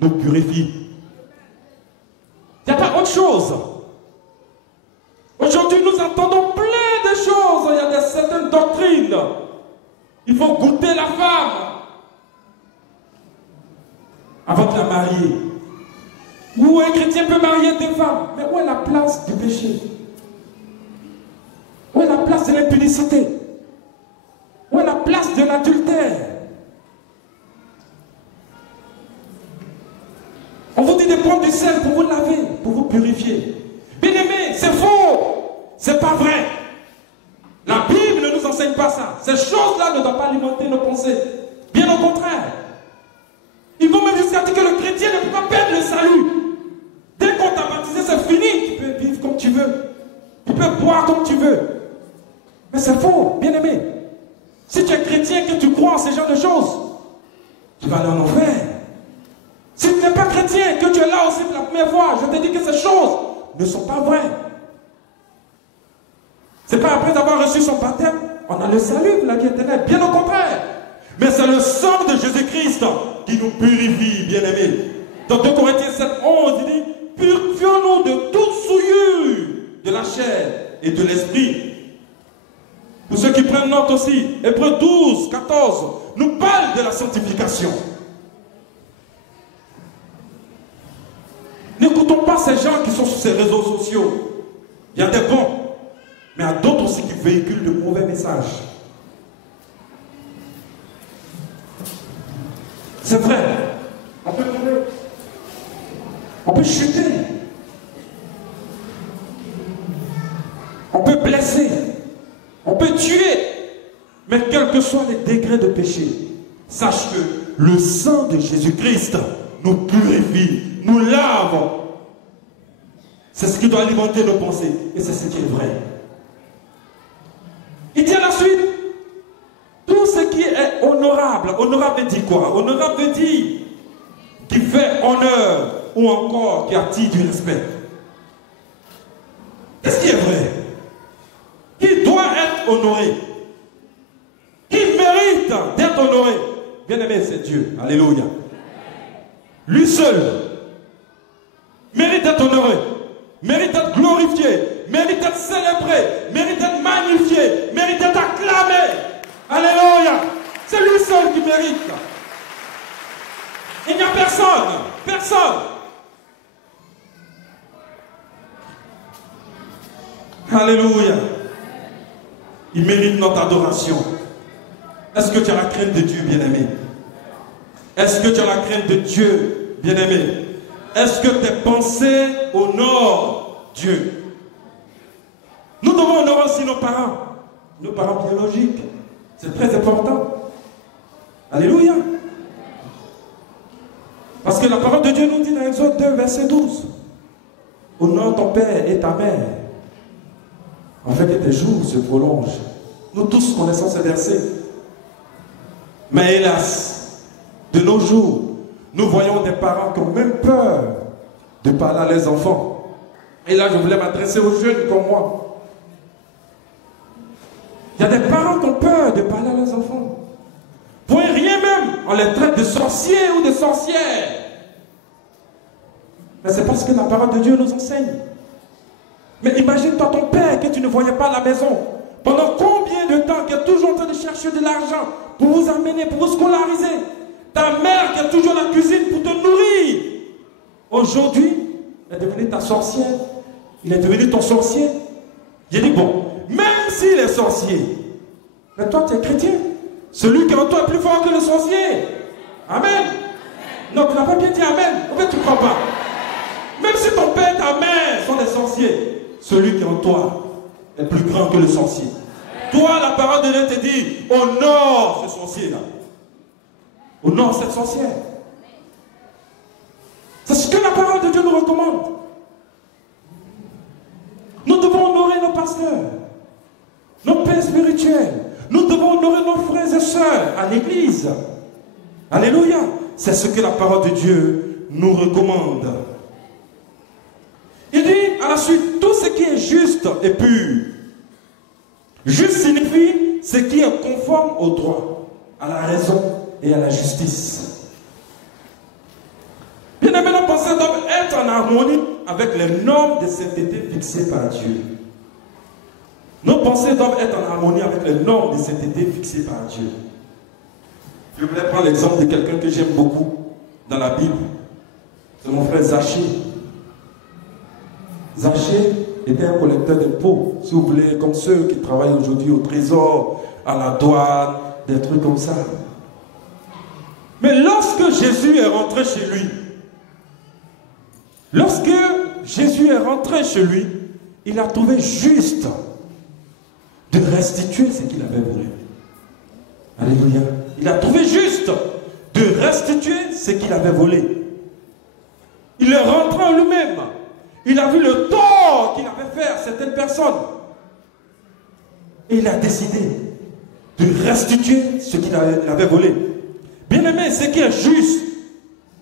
nous purifie. Il n'y a pas autre chose. Aujourd'hui, nous entendons plein de choses. Il y a certaines doctrines. Il faut goûter la femme avant de la marier. Ou un chrétien peut marier 2 femmes. Mais où est la place du péché? Où est la place de l'impudicité? Où est la place de l'adultère? On vous dit de prendre du sel pour vous laver, pour vous purifier. Bien aimé, c'est faux. C'est pas vrai. La Bible ne nous enseigne pas ça. Ces choses-là ne doivent pas alimenter nos pensées. Bien au contraire. Ils vont même jusqu'à dire que le chrétien ne peut pas perdre le salut. Dès qu'on t'a baptisé, c'est fini. Tu peux vivre comme tu veux. Tu peux boire comme tu veux. Mais c'est faux, bien aimé. Si tu es chrétien, que tu crois en ce genre de choses, tu vas aller en enfer. Si tu n'es pas chrétien, que tu es là aussi pour la première fois, je te dis que ces choses ne sont pas vraies. C'est pas après avoir reçu son baptême, on a le salut, la vie éternelle. Bien au contraire. Mais c'est le sang de Jésus-Christ qui nous purifie, bien aimé. Dans 2 Corinthiens 7, 11, il dit, purifions-nous de toute souillure de la chair et de l'esprit. Pour ceux qui prennent note aussi, Hébreux 12, 14, nous parle de la sanctification. N'écoutons pas ces gens qui sont sur ces réseaux sociaux. Il y a des bons, mais il y a d'autres aussi qui véhiculent de mauvais messages. C'est vrai. On peut chuter. On peut blesser. On peut tuer. Mais quels que soient les degrés de péché, sache que le sang de Jésus-Christ nous purifie, nous lave. C'est ce qui doit alimenter nos pensées. Et c'est ce qui est vrai. Il dit à la suite, tout ce qui est honorable. Honorable veut dire quoi? Honorable veut dire qui fait honneur ou encore qui attire du respect. Qu'est-ce qui est vrai? Qui doit être honoré? Qui mérite d'être honoré? Bien aimé, c'est Dieu. Alléluia. Lui seul mérite d'être honoré, mérite d'être glorifié, mérite d'être célébré, mérite d'être magnifié, mérite d'être acclamé. Alléluia. C'est lui seul qui mérite. Il n'y a personne. Personne. Alléluia. Il mérite notre adoration. Est-ce que tu as la crainte de Dieu, bien-aimé? Est-ce que tu as la crainte de Dieu, bien-aimé? Est-ce que tes pensées honorent Dieu? Nous devons honorer aussi nos parents biologiques. C'est très important. Alléluia. Parce que la parole de Dieu nous dit dans Exode 2, verset 12, honore ton père et ta mère, afin que tes jours se prolongent. Nous tous connaissons ce verset. Mais hélas, de nos jours, nous voyons des parents qui ont même peur de parler à leurs enfants. Et là, je voulais m'adresser aux jeunes comme moi. Il y a des parents qui ont peur de parler à leurs enfants. Pour rien même, on les traite de sorciers ou de sorcières. Mais c'est parce que la parole de Dieu nous enseigne. Mais imagine-toi ton père que tu ne voyais pas à la maison. Pendant combien de temps qu'il est toujours en train de chercher de l'argent pour vous amener, pour vous scolariser. Ta mère qui est toujours à la cuisine pour te nourrir. Aujourd'hui, elle est devenue ta sorcière. Il est devenu ton sorcier. J'ai dit, bon, même s'il est sorcier, mais toi tu es chrétien. Celui qui est en toi est plus fort que le sorcier. Amen. Non, tu n'as pas bien dit amen. En fait, tu ne crois pas. Même si ton père et ta mère sont des sorciers, celui qui est en toi est plus grand que le sorcier. Toi, la parole de Dieu te dit, honore ce sorcier-là. Honore cette sorcière. C'est ce que la parole de Dieu nous recommande. Nous devons honorer nos pasteurs, nos pères spirituels. Nous devons honorer nos frères et sœurs à l'église. Alléluia. C'est ce que la parole de Dieu nous recommande. Il dit à la suite, tout ce qui est juste et pur. Juste signifie ce qui est conforme au droit, à la raison et à la justice. Bien aimé, nos pensées doivent être en harmonie avec les normes de sainteté fixées par Dieu. Nos pensées doivent être en harmonie avec les normes de sainteté fixées par Dieu. Je voulais prendre l'exemple de quelqu'un que j'aime beaucoup dans la Bible. C'est mon frère Zachée. Zachée était un collecteur d'impôts, si vous voulez, comme ceux qui travaillent aujourd'hui au trésor, à la douane, des trucs comme ça. Mais lorsque Jésus est rentré chez lui, il a trouvé juste de restituer ce qu'il avait volé. Alléluia. Il a trouvé juste de restituer ce qu'il avait volé. Il est rentré en lui-même. Il a vu le tort qu'il avait fait à certaines personnes. Et il a décidé de restituer ce qu'il avait volé. Bien aimé, ce qui est juste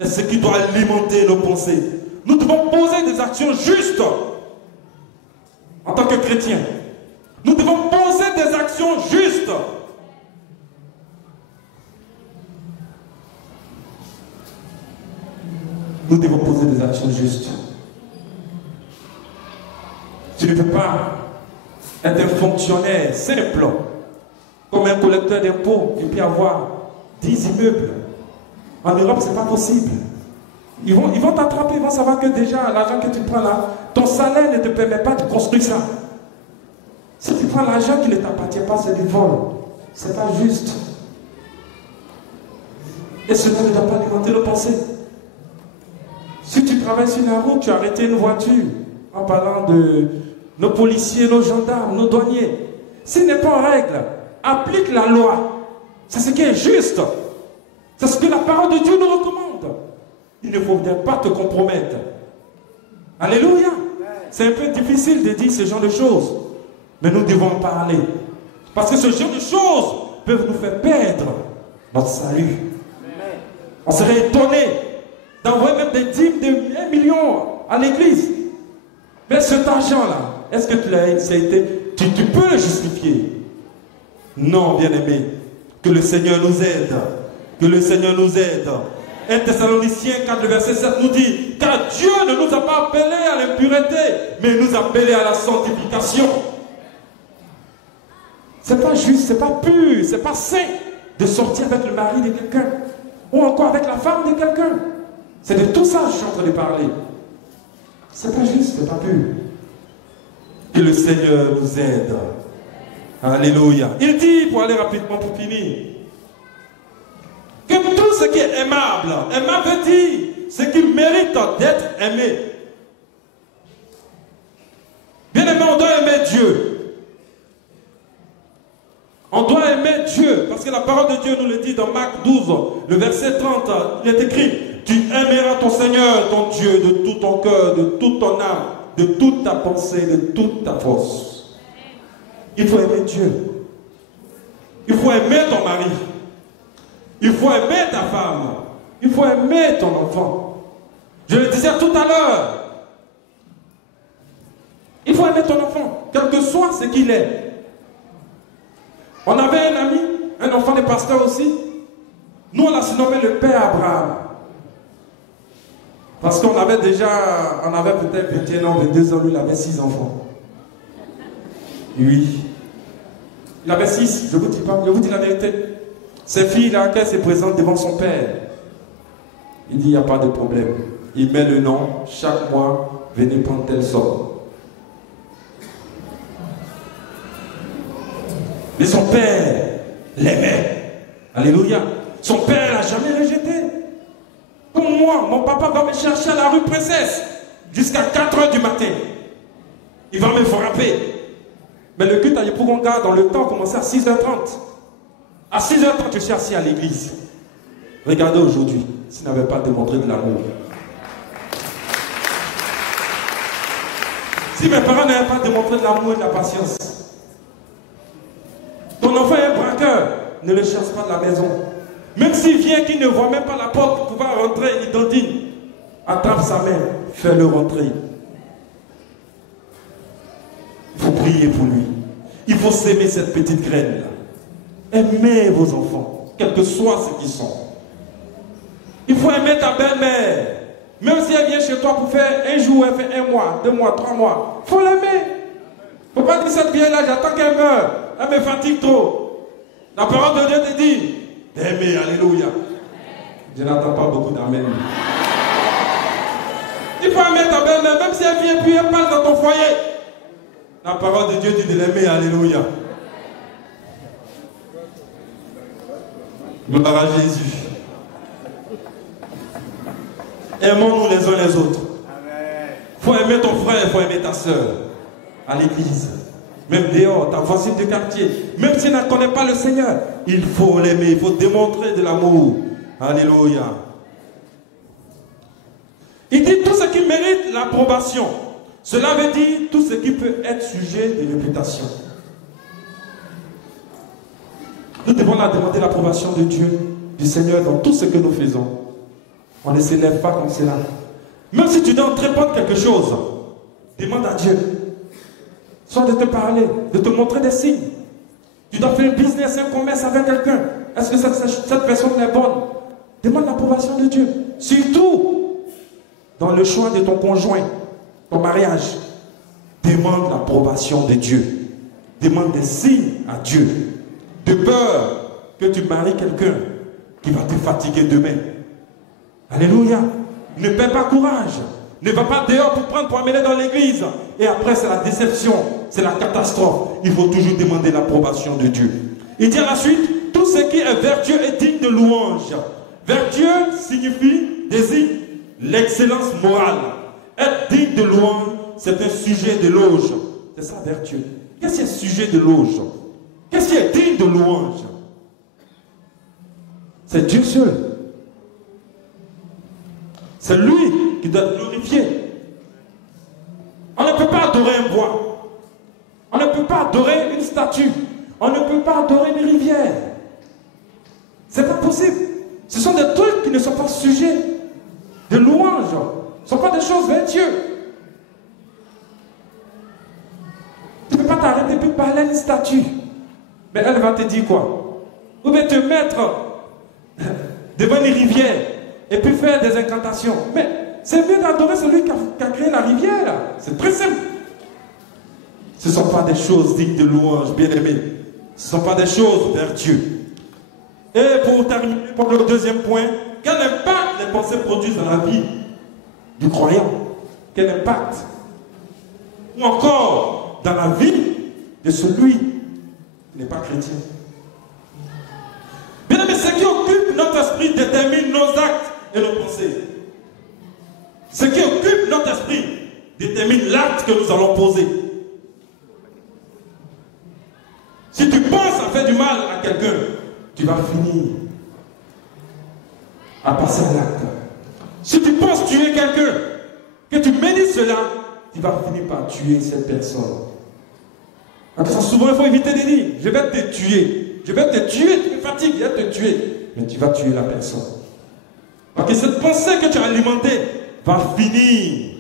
est ce qui doit alimenter nos pensées. Nous devons poser des actions justes en tant que chrétiens. Nous devons poser des actions justes. Nous devons poser des actions justes. Tu ne peux pas être un fonctionnaire simple, comme un collecteur d'impôts, et puis avoir 10 immeubles. En Europe, ce n'est pas possible. Ils vont t'attraper, ils vont savoir que déjà, l'argent que tu prends là, ton salaire ne te permet pas de construire ça. Si tu prends l'argent qui ne t'appartient pas, c'est du vol. Ce n'est pas juste. Et cela ne doit pas alimenter nos pensées. Si tu travailles sur la route, tu as arrêté une voiture en parlant de nos policiers, nos gendarmes, nos douaniers. S'il n'est pas en règle, applique la loi. C'est ce qui est juste. C'est ce que la parole de Dieu nous recommande. Il ne faut pas te compromettre. Alléluia. C'est un peu difficile de dire ce genre de choses. Mais nous devons en parler. Parce que ce genre de choses peuvent nous faire perdre notre salut. On serait étonné d'envoyer même des dîmes de 1 million à l'église. Mais cet argent-là, est-ce que tu peux le justifier? Non, bien-aimé. Que le Seigneur nous aide. Que le Seigneur nous aide. 1 Thessaloniciens 4, verset 7 nous dit, car Dieu ne nous a pas appelés à l'impureté, mais nous a appelés à la sanctification. C'est pas juste, c'est pas pur, c'est pas sain de sortir avec le mari de quelqu'un, ou encore avec la femme de quelqu'un. C'est de tout ça que je suis en train de parler. C'est pas juste, c'est pas pur. Que le Seigneur nous aide. Alléluia. Il dit, pour aller rapidement pour finir, que tout ce qui est aimable, aimable veut dire ce qui mérite d'être aimé. Bien aimé, on doit aimer Dieu. Dieu, parce que la parole de Dieu nous le dit dans Marc 12, le verset 30, il est écrit, tu aimeras ton Seigneur, ton Dieu, de tout ton cœur, de toute ton âme, de toute ta pensée, de toute ta force. Il faut aimer Dieu. Il faut aimer ton mari. Il faut aimer ta femme. Il faut aimer ton enfant. Je le disais tout à l'heure. Il faut aimer ton enfant, quel que soit ce qu'il est. On avait un ami, un enfant de pasteur aussi. Nous, on l'a surnommé le Père Abraham. Parce qu'on avait déjà, on avait peut-être 21 ans, 22 ans, lui, il avait 6 enfants. Oui. Il avait 6, je vous dis pas, je vous dis la vérité. Ces filles-là, quand elles se présentent devant son père, il dit, il n'y a pas de problème. Il met le nom, chaque mois, venez prendre telle somme. Mais son père l'aimait. Alléluia. Son père l'a jamais rejeté. Comme moi, mon papa va me chercher à la rue Princesse jusqu'à 4 h du matin. Il va me frapper. Mais le culte à Yepougonga, dans le temps, commençait à 6h30. À 6h30, je suis assis à l'église. Regardez aujourd'hui, s'il n'avait pas démontré de l'amour. Si mes parents n'avaient pas démontré de l'amour et de la patience. Ton enfant est un braqueur, ne le cherche pas de la maison. Même s'il vient, qu'il ne voit même pas la porte pour pouvoir rentrer, il dandine. Attrape sa main, fais-le rentrer. Il faut prier pour lui. Il faut s'aimer cette petite graine-là. Aimez vos enfants, quels que soient ce qu'ils sont. Il faut aimer ta belle-mère. Même si elle vient chez toi pour faire un jour, elle fait 1 mois, 2 mois, 3 mois. Il faut l'aimer. Il ne faut pas dire cette vieille-là, j'attends qu'elle meure. Elle me fatigue trop. La parole de Dieu te dit d'aimer, alléluia. Je n'attends pas beaucoup d'amen. Il faut aimer ta belle-mère, même si elle vient puis elle passe dans ton foyer. La parole de Dieu dit de l'aimer, alléluia. Gloire à Jésus. Aimons-nous les uns les autres. Il faut aimer ton frère, il faut aimer ta soeur. À l'église. Même dehors, ta voisine de quartier, même si elle ne connaît pas le Seigneur, il faut l'aimer, il faut démontrer de l'amour. Alléluia. Il dit tout ce qui mérite l'approbation. Cela veut dire tout ce qui peut être sujet de réputation. Nous devons la demander l'approbation de Dieu, du Seigneur dans tout ce que nous faisons. On ne s'élève pas comme cela. Même si tu dois entreprendre quelque chose, demande à Dieu. Soit de te parler, de te montrer des signes. Tu dois faire un business, un commerce avec quelqu'un. Est-ce que cette personne est bonne? Demande l'approbation de Dieu. Surtout dans le choix de ton conjoint, ton mariage. Demande l'approbation de Dieu. Demande des signes à Dieu. De peur que tu maries quelqu'un qui va te fatiguer demain. Alléluia. Ne perds pas courage. Ne va pas dehors pour prendre pour amener dans l'église. Et après, c'est la déception. C'est la catastrophe. Il faut toujours demander l'approbation de Dieu. Il dit à la suite, tout ce qui est vertueux est digne de louange. Vertueux signifie, désigne l'excellence morale. Être digne de louange, c'est un sujet d'éloge. C'est ça, vertueux. Qu'est-ce qui est sujet d'éloge? Qu'est-ce qui est digne de louange? C'est Dieu seul. C'est lui qui doit être glorifié. On ne peut pas adorer un bois. On ne peut pas adorer une statue. On ne peut pas adorer une rivière. C'est pas possible. Ce sont des trucs qui ne sont pas sujets de louange. Ce ne sont pas des choses vertueuses. Tu ne peux pas t'arrêter et parler à une statue. Mais elle va te dire quoi? Ou bien te mettre devant une rivière et puis faire des incantations. Mais c'est mieux d'adorer celui qui a créé la rivière. C'est très simple. Ce ne sont pas des choses dignes de louange, bien aimés. Ce ne sont pas des choses vertueuses. Et pour terminer, pour le deuxième point, quel impact les pensées produisent dans la vie du croyant? Quel impact? Ou encore dans la vie de celui qui n'est pas chrétien. Bien aimé, ce qui occupe notre esprit détermine nos actes et nos pensées. Ce qui occupe notre esprit détermine l'acte que nous allons poser. Si tu penses à fait du mal à quelqu'un, tu vas finir à passer à l'acte. Si tu penses tuer quelqu'un, que tu médites cela, tu vas finir par tuer cette personne. Souvent, il faut éviter de dire, je vais te tuer. Je vais te tuer, tu me fatigues, je vais te tuer. Mais tu vas tuer la personne. Parce que cette pensée que tu as alimentée va finir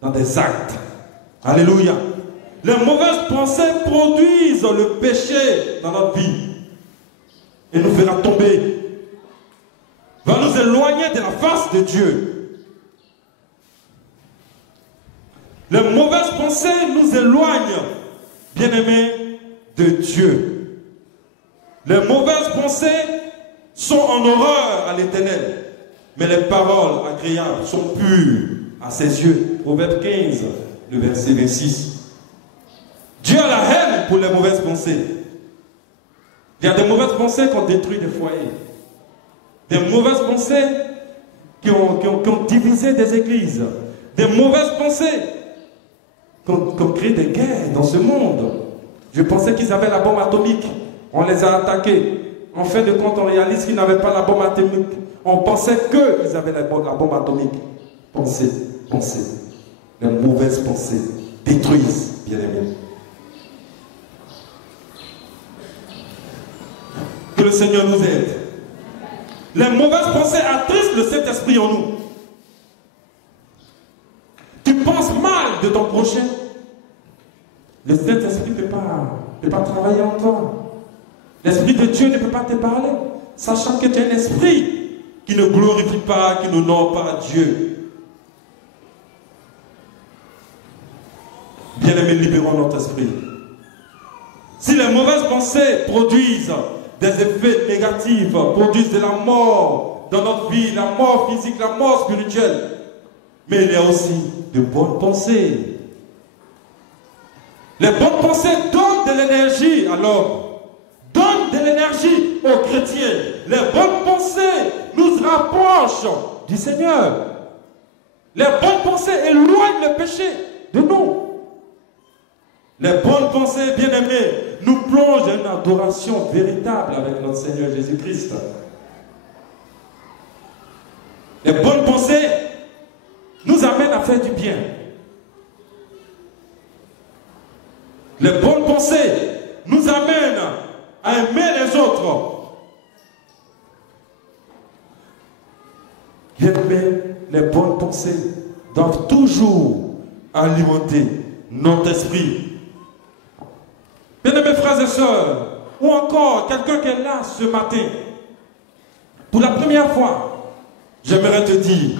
dans des actes. Alléluia. Les mauvaises pensées produisent le péché dans notre vie. Et nous fera tomber. Va nous éloigner de la face de Dieu. Les mauvaises pensées nous éloignent, bien-aimés, de Dieu. Les mauvaises pensées sont en horreur à l'Éternel, mais les paroles agréables sont pures à ses yeux. Proverbe 15, le verset 26. Dieu a la haine pour les mauvaises pensées. Il y a des mauvaises pensées qui ont détruit des foyers. Des mauvaises pensées qui ont divisé des églises. Des mauvaises pensées qui ont créé des guerres dans ce monde. Je pensais qu'ils avaient la bombe atomique. On les a attaqués. En fin de compte, on réalise qu'ils n'avaient pas la bombe atomique. On pensait qu'ils avaient la bombe atomique. Pensez. Les mauvaises pensées détruisent, bien-aimés. Que le Seigneur nous aide. Les mauvaises pensées attristent le Saint-Esprit en nous. Tu penses mal de ton prochain. Le Saint-Esprit ne peut pas travailler en toi. L'Esprit de Dieu ne peut pas te parler, sachant que tu es un esprit qui ne glorifie pas, qui n'honore pas Dieu. Bien-aimés, libérons notre esprit. Si les mauvaises pensées produisent des effets négatifs, produisent de la mort dans notre vie, la mort physique, la mort spirituelle, mais il y a aussi de bonnes pensées. Les bonnes pensées donnent de l'énergie à l'homme, donnent de l'énergie aux chrétiens. Les bonnes pensées nous rapprochent du Seigneur. Les bonnes pensées éloignent le péché de nous. Les bonnes pensées, bien-aimés, nous plongent dans une adoration véritable avec notre Seigneur Jésus-Christ. Les bonnes pensées nous amènent à faire du bien. Les bonnes pensées nous amènent à aimer les autres. Bien-aimés, les bonnes pensées doivent toujours alimenter notre esprit. Bien-aimés frères et sœurs, ou encore quelqu'un qui est là ce matin, pour la première fois, j'aimerais te dire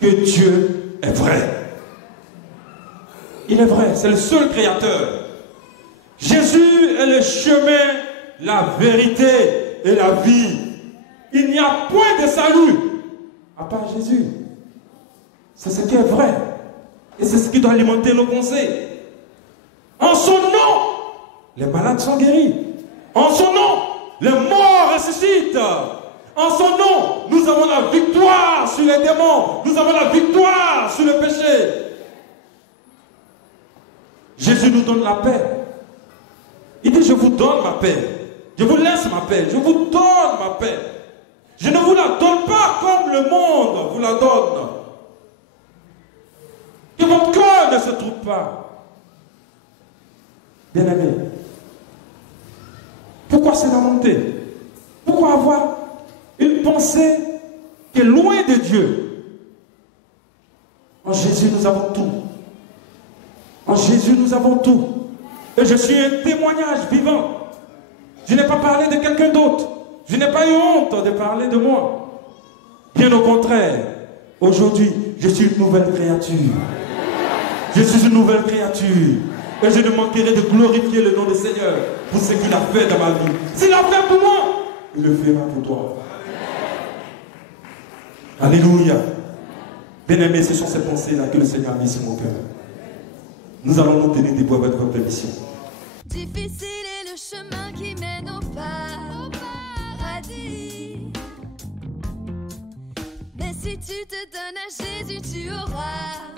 que Dieu est vrai. Il est vrai, c'est le seul créateur. Jésus est le chemin, la vérité et la vie. Il n'y a point de salut à part Jésus. C'est ce qui est vrai. Et c'est ce qui doit alimenter nos pensées. En son nom, les malades sont guéris. En son nom, les morts ressuscitent. En son nom, nous avons la victoire sur les démons. Nous avons la victoire sur le péché. Jésus nous donne la paix. Il dit, je vous donne ma paix. Je vous laisse ma paix. Je vous donne ma paix. Je ne vous la donne pas comme le monde vous la donne. Que votre cœur ne se trouve pas. Bien-aimé, pourquoi se lamenter? Pourquoi avoir une pensée qui est loin de Dieu? En Jésus, nous avons tout. En Jésus, nous avons tout. Et je suis un témoignage vivant. Je n'ai pas parlé de quelqu'un d'autre. Je n'ai pas eu honte de parler de moi. Bien au contraire, aujourd'hui, je suis une nouvelle créature. Je suis une nouvelle créature. Et je ne manquerai de glorifier le nom du Seigneur pour ce qu'il a fait dans ma vie. S'il l'a fait pour moi, il le fera pour toi. Alléluia. Bien-aimés, ce sont ces pensées-là que le Seigneur a mis sur mon cœur. Nous allons nous tenir debout avec votre permission. Difficile est le chemin qui mène au paradis. Mais si tu te donnes à Jésus, tu auras